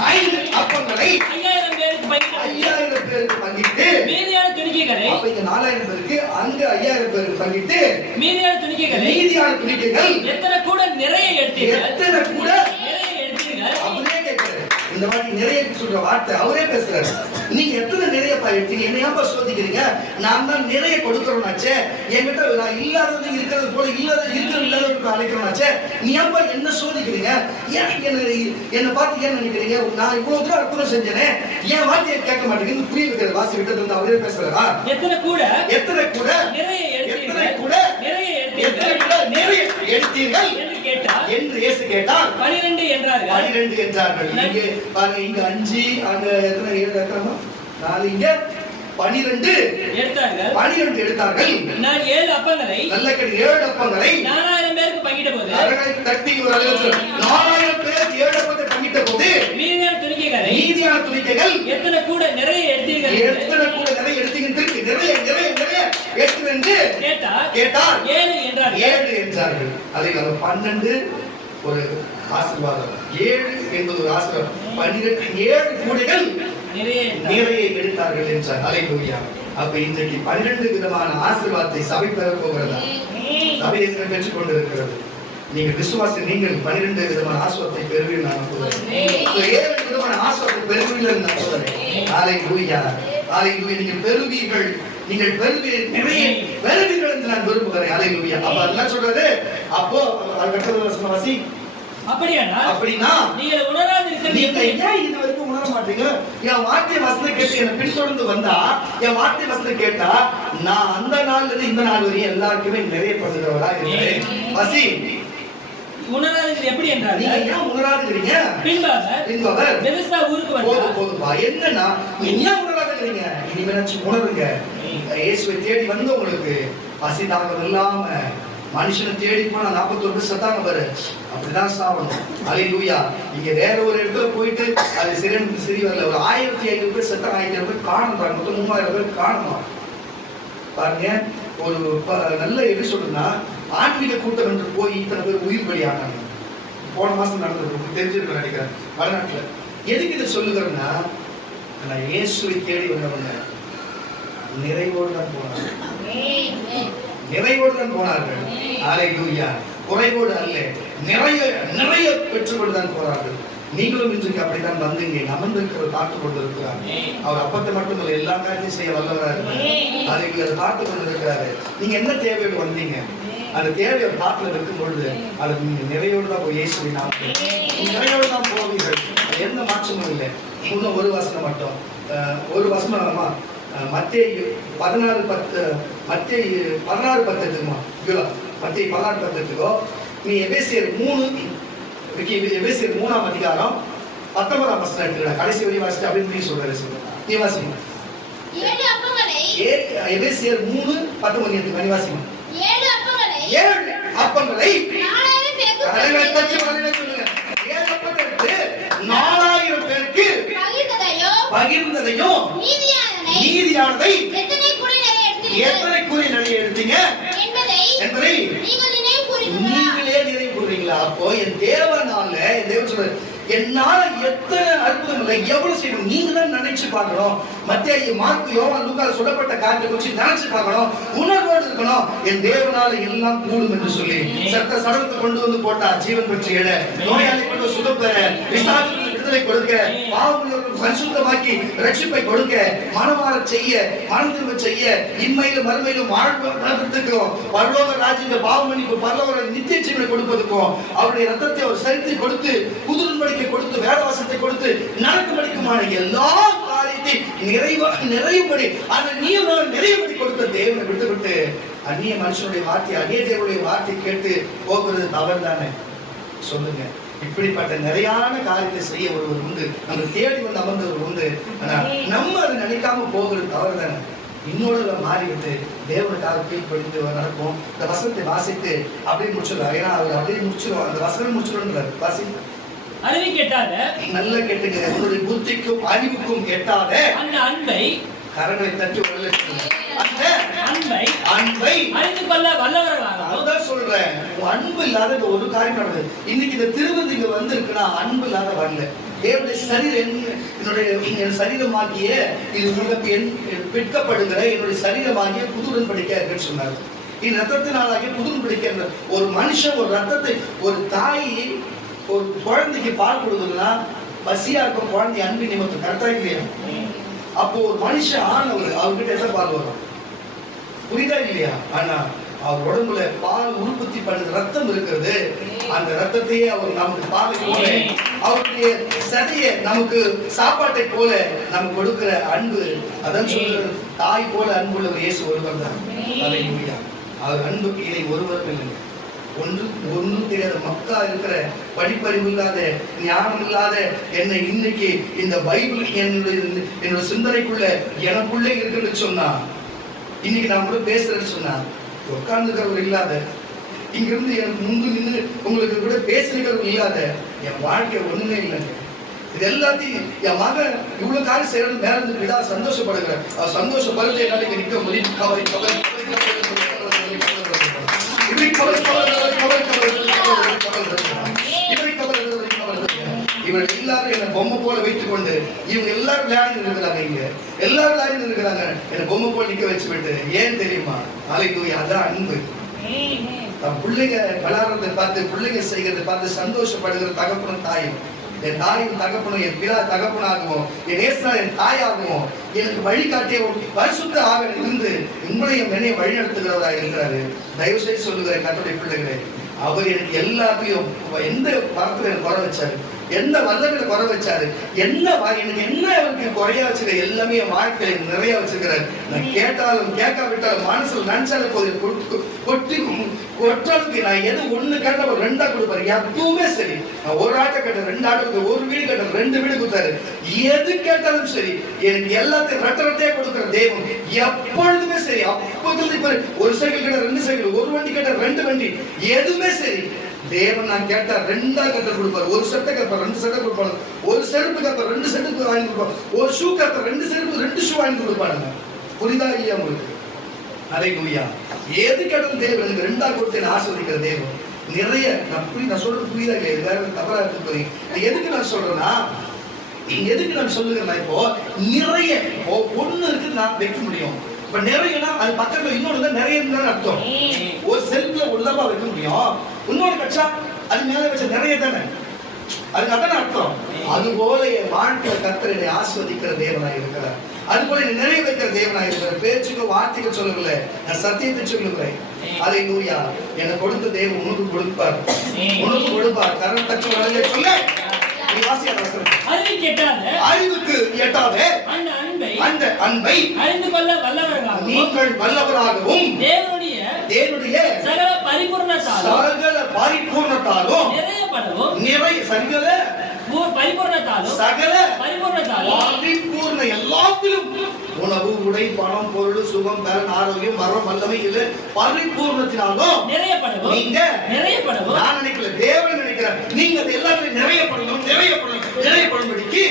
5 அப்பங்களை 5000 பேருக்கு பங்கிட்டு மீதியான துணிக்கைகளை, அப்ப இங்க 4000 பேருக்கு, அங்க 5000 பேருக்கு பங்கிட்டு மீதியான துணிக்கைகள் எத்தனை கூட நிறைய எடுத்தீர்கள், எத்தனை கூட நிறைய எடுத்தீர்கள். அப்படியே கேட்கிறாரு. இந்த மாதிரி நிறைய சொல்ற வார்த்தை அவரே பேசுறாரு. நீங்க எத்தனை நிறைய எடுத்தீங்க, என்னையாப்பா சோதிக்கிறீங்க? நான் தான் நிறைய கொடுக்கறோம்னாச்சே. என்கிட்ட நான் இல்லாதது இருக்கிறது போல இல்லாதவருக்கு அழைக்கிறோம்னாச்சே. நீ ஏன்பா என்ன சோதிக்கிறீங்க? ஏன் என்ன பார்த்து ஏன் நினைக்கிறீங்க? நான் இவ்வளவு தூரம் அற்புதம் செஞ்சேனே, என் வார்த்தையை கேட்க மாட்டேங்குது. புரிய வைக்கிறது வாசி விட்டது வந்து அவரே பேசுறாரா? எத்தனை கூட நிறைய எடுத்தீர்கள் என்று இயேசு கேட்டார். 12 என்றார்கள். இங்கே பாருங்க, இங்க 5, அங்க எத்தனை 7 எத்தனை 4, இங்க 12 எடுத்தார்கள். நான் 7 அப்பங்களை, நல்ல கேட்டு, 7 அப்பங்களை 4000 பேருக்கு பங்கிட்ட போது, தட்டி ஒரு 4000 பேருக்கு 7 அப்பத்தை பங்கிட்ட போது மீதியான துணிக்கைகள் எத்தனை கூட நிறைய எடுத்தீர்கள், எத்தனை கூட நிறைய எடுத்தீங்க, நிறைய என்று கேட்டார். 7 என்றார்கள். அதை 12 ஒரு ஆசீர்வாதம், 7 என்பது ஒரு ஆசீர்வாதம். 12 7 கூடைகள் நிறைய எடுத்தார்கள் என்றார். அல்லேலூயா. அப்ப இன்றைக்கு 12 விதமான ஆசீர்வாதத்தை சபை பெற போகிறதா? சபை என்ன பெற்றுக் கொண்டிருக்கிறது? நீங்க விசுவாசி, நீங்கள் 12 விதமான ஆசீர்வாதத்தை பெறுவீர்கள். நான் நம்புகிறேன். 7 விதமான ஆசீர்வாதத்தை பெறுவீர்கள் நான் நம்புகிறேன். அல்லேலூயா. நீங்கள் பெறுவீர்கள், நிறைய பெறுவீர்கள் என்று நான் விரும்புகிறேன். அல்லேலூயா. அப்ப என்ன சொல்றது? அப்போ அப்படின்னா நீங்கள் உணராது இருக்கிறது. நீங்க ஏன் இது வரைக்கும் உணர மாட்டீங்க? அப்படிங்க. என் வார்த்தை வசனம் கேட்டு என்னை பின்தொடர்ந்து வந்தா, என் வார்த்தை வசனம் கேட்டா, நான் அந்த நாள்ல இருந்து இந்த நாள் வரையும் எல்லாருக்குமே நிறைய பண்ணுகிறவரா இருக்கிறேன். வசி உணராதீர்கள் எப்படி என்றால், நீங்க ஏன் உணராதுங்கிறீங்க? பின்பவர் பெலிஸ்தா ஊருக்கு வந்தார். போதும்பா. என்னன்னா நீங்க ஏன் உணராதுங்கிறீங்க? இனிமேலாச்சும் உணருங்க. இயேசுவை தேடி வந்தவங்களுக்கு பசி தாகம் இல்லாம மனுஷனை தேடி போனா 41 பேர் செத்தாங்க பாரு, அப்படிதான் சாவணும். அல்லேலூயா. இங்க வேற ஒரு இடத்துல போயிட்டு அது சரி வரல, ஒரு 1500 பேர் செத்தாங்க, 1000 பேர் காணணும், மொத்தம் 3000 பேர் காணணும். பாருங்க, ஒரு நல்ல எப்படி சொல்றதுன்னா, ஆன்மீக கூட்டம் என்று போய் இத்தனை பேர் உயிர் பலி ஆனாங்க. போன மாசம் நடந்தது, தெரிஞ்சிருக்க நினைக்கிறேன், வடநாட்டுல. எதுக்கு இதை சொல்லுகிறேன்னா, நான் இயேசுவை தேடி வந்தவங்க நிறைவோடு தான் போனாங்க, நிறைவோடு தான் போனார்கள். அல்லேலூயா. குறைவோடு அல்ல, நிறைய பெற்றுக்கொண்டு தான் போறார்கள். நீங்களும் இன்றைக்கு அப்படித்தான் வந்தீங்க. அமர்ந்திருக்கிற காத்து கொண்டு இருக்கிறார். அவர் அப்பத்தை மட்டும் இல்லை, எல்லா காரியத்தையும் செய்ய வல்லவராரு. அதை காத்து கொண்டு இருக்கிறாரு. நீங்க என்ன தேவையோடு வந்தீங்க, அந்த தேவை ஒரு காட்டுல இருக்கும் பொழுது அது நீங்க நிறையோடு தான் போய் இயேசுவின் நாமத்தில் நிறையோடு தான் போவீர்கள். எந்த மாற்றமும் இல்லை. இன்னும் ஒரு வசனம் மட்டும், ஒரு வசனமா மத்தேயு 16:10, மத்தேயு 16:10 எடுத்துக்குமா, மத்தேயு 16:10 நீ எபேசியர் 3ஆம் அதிகாரம் 19ஆம் வசனம் எடுத்துக்கடா. கடைசி வரி வாசிட்டு அப்படின்னு நீ சொல்றாரு. நீ வாசிங்க. எபேசியர் 3:19 எடுத்துக்க. நீ வாசிங்க. 7 அப்பங்களை 4000 பேருக்கு பகிர்ந்ததையும் நீதியானதை எத்தனை கூறி நிறைய எடுத்தீங்க என்பதை நீங்களே நினைவு கூறுறீங்களா? அப்போ என் தேவனால, என் தேவன் சொல்றாரு, என்னால எத்தனை அற்புதம் இல்லை, எவ்வளவு செய்யணும் நீங்க தான் நினைச்சு பார்க்கணும். மத்தேயு, மார்க்கு, யோவான், லூக்கா சொல்லப்பட்ட காரியத்தை குறித்து நினைச்சு பார்க்கணும், உணர்வோடு இருக்கணும். என் தேவனால எல்லாம் கூடும் என்று சொல்லி சட்ட சடலத்தை கொண்டு வந்து போட்டா ஜீவன் பெற்று எழ, நோயாளி கொண்டு சுகம் பெற, விசாரத்துக்கு விடுதலை கொடுக்க, பாவங்களுக்கு பரிசுத்தமாக்கி ரட்சிப்பை கொடுக்க, மனமாற செய்ய, மனதிரும்ப செய்ய, இன்மையிலும் மறுமையிலும் வாழ்வதற்கும், பரலோக ராஜ்யத்தை பாவமன்னிப்பு, பரலோக நித்திய ஜீவனை கொடுப்பதற்கும், அவருடைய ரத்தத்தை அவர் சரித்து கொடுத்து, புதுன்படிக்கை கொடுத்து, வேதவாசத்தை கொடுத்து, நடக்கும்படிக்குமான எல்லா காரியத்தை நிறைவுபடி அந்த நீயும் நிறைவுபடி கொடுத்த தேவனை விட்டுவிட்டு அந்நிய மனுஷனுடைய வார்த்தை, அந்நிய தேவனுடைய வார்த்தை கேட்டு போகிறது தவறு தானே? சொல்லுங்க. இப்படிப்பட்ட நிறையான காரியத்தை செய்ய ஒருவர் உண்டு, நம்ம தேடி வந்து அமர்ந்தவர் உண்டு. ஆனா நம்ம அதை நினைக்காம போகிறது தவறு தானே? இன்னொரு மாறிவிட்டு தேவனுக்காக கீழ்ப்படிந்து நடக்கும். இந்த வசனத்தை வாசித்து அப்படியே முடிச்சிடுறாரு. ஏன்னா அவர் அப்படியே முடிச்சிருவார், அந்த வசனம் முடிச்சிடுறாரு. வாசி. அறிவு கெட்டாத, நல்ல கேட்டுங்க, உங்களுடைய புத்திக்கும் அறிவுக்கும் எட்டாத அந்த அன்பை கரங்களை தட்டி அன்பை அறிந்து கொள்ள வல்லவர்களாக. அதான் சொல்றேன், அன்பு இல்லாத ஒரு காரியம் நடந்தது. இன்னைக்கு இந்த திருவந்து இங்க வந்திருக்குன்னா அன்பு இல்லாத வரல. தேவனுடைய சரீரம், என் சரீரமாகிய இது பிற்கப்படுகிற என்னுடைய சரீரமாகிய புதுடன் படிக்க சொன்னார். இது ரத்தத்தினாலாகிய புதுடன் படிக்க. ஒரு மனுஷன் ஒரு ரத்தத்தை, ஒரு தாய் ஒரு குழந்தைக்கு பால் கொடுக்குதுன்னா பசியா இருக்கும் குழந்தை அன்பு நிமித்தம், கரெக்டா இல்லையா? அப்போ ஒரு மனுஷன் ஆனவர் அவர்கிட்ட என்ன பால் வரும், புரியுதா இல்லையா? ஆனா அவர் உடம்புல பால் உற்பத்தி பண்ணுற ரத்தம் இருக்கிறது. அந்த ரத்தத்தையே அவர் நமக்கு பாலை போல, அவருடைய சதையை நமக்கு சாப்பாட்டை போல நமக்கு கொடுக்கிற அன்பு. அதான் சொல்ற தாய் போல அன்புள்ளவர் இயேசு ஒருவர் தான். அவர் அன்புக்கு இதை ஒருவரும் இல்லைங்க. ஒன்றும் தெரியாத மக்கா இருக்கிற, படிப்பறிவு இல்லாத, ஞானம் இல்லாத என்னை இன்னைக்கு இந்த பைபிள் என்னுடைய சிந்தனைக்குள்ள எனக்குள்ளே இருக்குன்னு சொன்னா, இன்னைக்கு நான் கூட பேசுறேன்னு சொன்னா, உட்கார்ந்துக்கிறவர் இல்லாத, இங்கிருந்து எனக்கு முன்பு நின்று உங்களுக்கு கூட பேசுகிறவர் இல்லாத என் வாழ்க்கை ஒண்ணுமே இல்லைங்க. இது எல்லாத்தையும் என் மகன் இவ்வளவு காரியம் செய்யறது மேல இருந்து விடா சந்தோஷப்படுகிறேன். அவர் சந்தோஷப்படுறதே நாளைக்கு நிற்க முடியும். கவலை கவலை இவர்கள் எல்லாரும் என்ன பொம்மை போல வைத்துக் கொண்டு இவங்க எல்லாரும் விளையாடி இருக்கிறாங்க. இங்க எல்லாரும் விளையாடி இருக்கிறாங்க, என்ன பொம்மை போல நிக்க வச்சு விட்டு. ஏன் தெரியுமா? அல்லேலூயா. அதான் அன்பு. தன் பிள்ளைங்க விளையாடுறதை பார்த்து, பிள்ளைங்க செய்கிறதை பார்த்து சந்தோஷப்படுகிற தகப்பனும் தாயும், என் தாயும் தகப்பனும் என் பிதா தகப்பனாகவும், என் நேசனா என் தாயாகவும், எனக்கு வழிகாட்டிய பரிசுத்த ஆவியானவர் இருந்து உங்களையும் என்னையும் வழி நடத்துகிறவராக இருக்கிறாரு. தயவு செய்து சொல்லுகிற கர்த்தருடைய பிள்ளைகளே, அவர் எனக்கு எல்லாத்தையும் எந்த வார்த்தையில குறை வச்சாரு, எந்த வல்லமையில குறை வச்சாரு, எனக்கு என்ன அவருக்கு குறைய வச்சிருக்க, எல்லாமே என் வாழ்க்கையில நிறைய வச்சிருக்கிறார். நான் கேட்டாலும் கேட்காவிட்டாலும் மனசுல நினைச்சாலே போதும் கொட்டி கொற்றளவுக்கு நான் எது ஒண்ணு கேட்டா ஒரு ரெண்டா கொடுப்பாரு. எப்பவுமே சரி, நான் ஒரு ஆட்டை கேட்டேன், ரெண்டு ஆட்டை, ஒரு வீடு கேட்டேன், ரெண்டு வீடு கொடுத்தாரு. எது கேட்டாலும் சரி, எனக்கு எல்லாத்தையும் ரெட்டே கொடுக்கிற தெய்வம் எப்பொழுதுமே சரி. அப்போது இப்ப ஒரு சைக்கிள் கேட்ட ரெண்டு சைக்கிள், ஒரு வண்டி கேட்ட ரெண்டு வண்டி, எதுவுமே சரி தேவன் நான் கேட்டா ரெண்டா கட்ட கொடுப்பாரு. ஒரு சட்டை கேட்பார், ரெண்டு சட்டை கொடுப்பாரு. ஒரு செருப்பு கேட்பார், ரெண்டு செருப்பு வாங்கி கொடுப்பாரு. ஒரு ஷூ கேட்பார், ரெண்டு செருப்பு, ரெண்டு ஷூ வாங்கி கொடுப்பாருங்க. புரிதா இல்லையா உங்களுக்கு? அல்லேலூயா. எது கேட்டாலும் தேவன் எனக்கு ரெண்டா கொடுத்து ஆஸ்வதிக்கிற தேவன் நிறைய. நான் சொல்றது புரியுதா இல்லையா? வேற தவறா எடுத்து போறீங்க. எதுக்கு நான் சொல்றேன்னா, எதுக்கு நான் சொல்லுகிறேன்னா, இப்போ நிறைய ஒண்ணு இருக்கு நான் வைக்க முடியும். இப்ப நிறையனா அது பக்கத்துல இன்னொன்னு நிறைய அர்த்தம். ஒரு செல்ஃப்ல உள்ளதா வைக்க முடியும், இன்னொரு கட்சா அது மேல வச்ச நிறைய தானே, அதுக்கு அதான அர்த்தம். அதுபோல என் வாழ்க்கையில கர்த்தரை ஆஸ்வதிக்கிற தேவனாய் இருக்கிறார். அதுபோல நிறைய வைக்கிற தேவனாய் இருக்கிறார். பேச்சுக்கு வார்த்தைகள் சொல்லவில்லை, நான் சத்தியத்தை சொல்லுகிறேன். அல்லேலூயா. எனக்கு கொடுத்த தேவன் உனக்கு கொடுப்பார், உனக்கு கொடுப்பார். கரம் தச்சு வளர்ந்து சொல்ல அறிவுக்கு எட்டாத அந்த அன்பை அறிந்து கொள்ள வல்லவர்களாகவும் நீங்கள் வல்லவராகவும் தேவனுடைய சகல பரிபூர்ணத்தாலும் நிறைய சகல பரிபூர்ண எல்லாத்திலும் உணவு, உடை, பணம், பொருள், சுகம், பலன், ஆரோக்கியம், மரம், வல்லமை இது பரிபூர்ணத்தினாலும் நீங்க நான் நினைக்கல, தேவன் நினைக்கிறார். நீங்க அது எல்லாத்தையும் நிறையப்படணும், நிறையப்படும்படிக்கு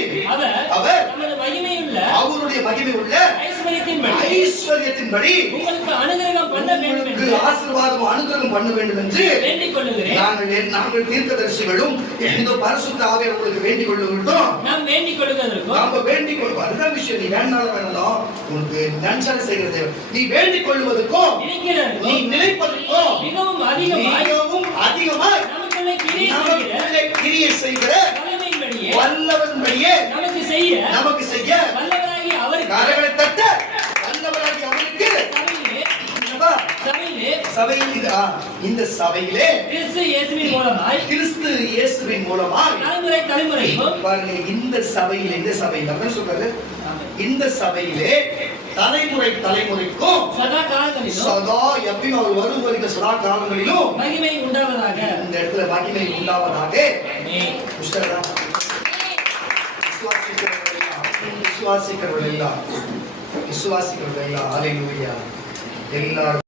அவர் அவருடைய மகிமை உள்ள ஐஸ்வர்யத்தின்படி உங்களுக்கு ஆசீர்வாதம் அனுகிரகம் பண்ண வேண்டும் என்று நாங்கள் தீர்க்கதரிசிகளும் இந்த பரிசுத்த ஆவியானவர் உங்களுக்கு வேண்டிக் கொள்ளுகிறோம். நாம் வேண்டிக் கொள்வோம். அதுதான் விஷயம். நீ வேண்டாலும் உனக்கு நன்சனை செய்கிறது. நீ வேண்டிக் கொள்வதற்கும் நீ நினைப்பதற்கும் மிகவும் அதிகமாய் நமக்குள்ளே கிரியை செய்கிற வல்லவன்படியே நமக்கு செய்ய வல்லவராகிய அவருக்கு கரங்களை தட்ட வல்லவராகிய அவருக்கு இந்த சபையிலே கிறிஸ்து இயேசுவின் மூலமாய் தலைமுறை பாருங்க. இந்த சபையில சொல்றாரு, இந்த சபையிலே தலைமுறைக்கும் சதா எப்பயும் அவர் வரும் வரைக்கும் சதா காலங்களிலும் மகிமை உண்டாவதாக. இந்த இடத்துல மகிமை உண்டாவதாக. விசுவாசிக்கிறவர்கள் எல்லாம் அல்லேலூயா எல்லாரும்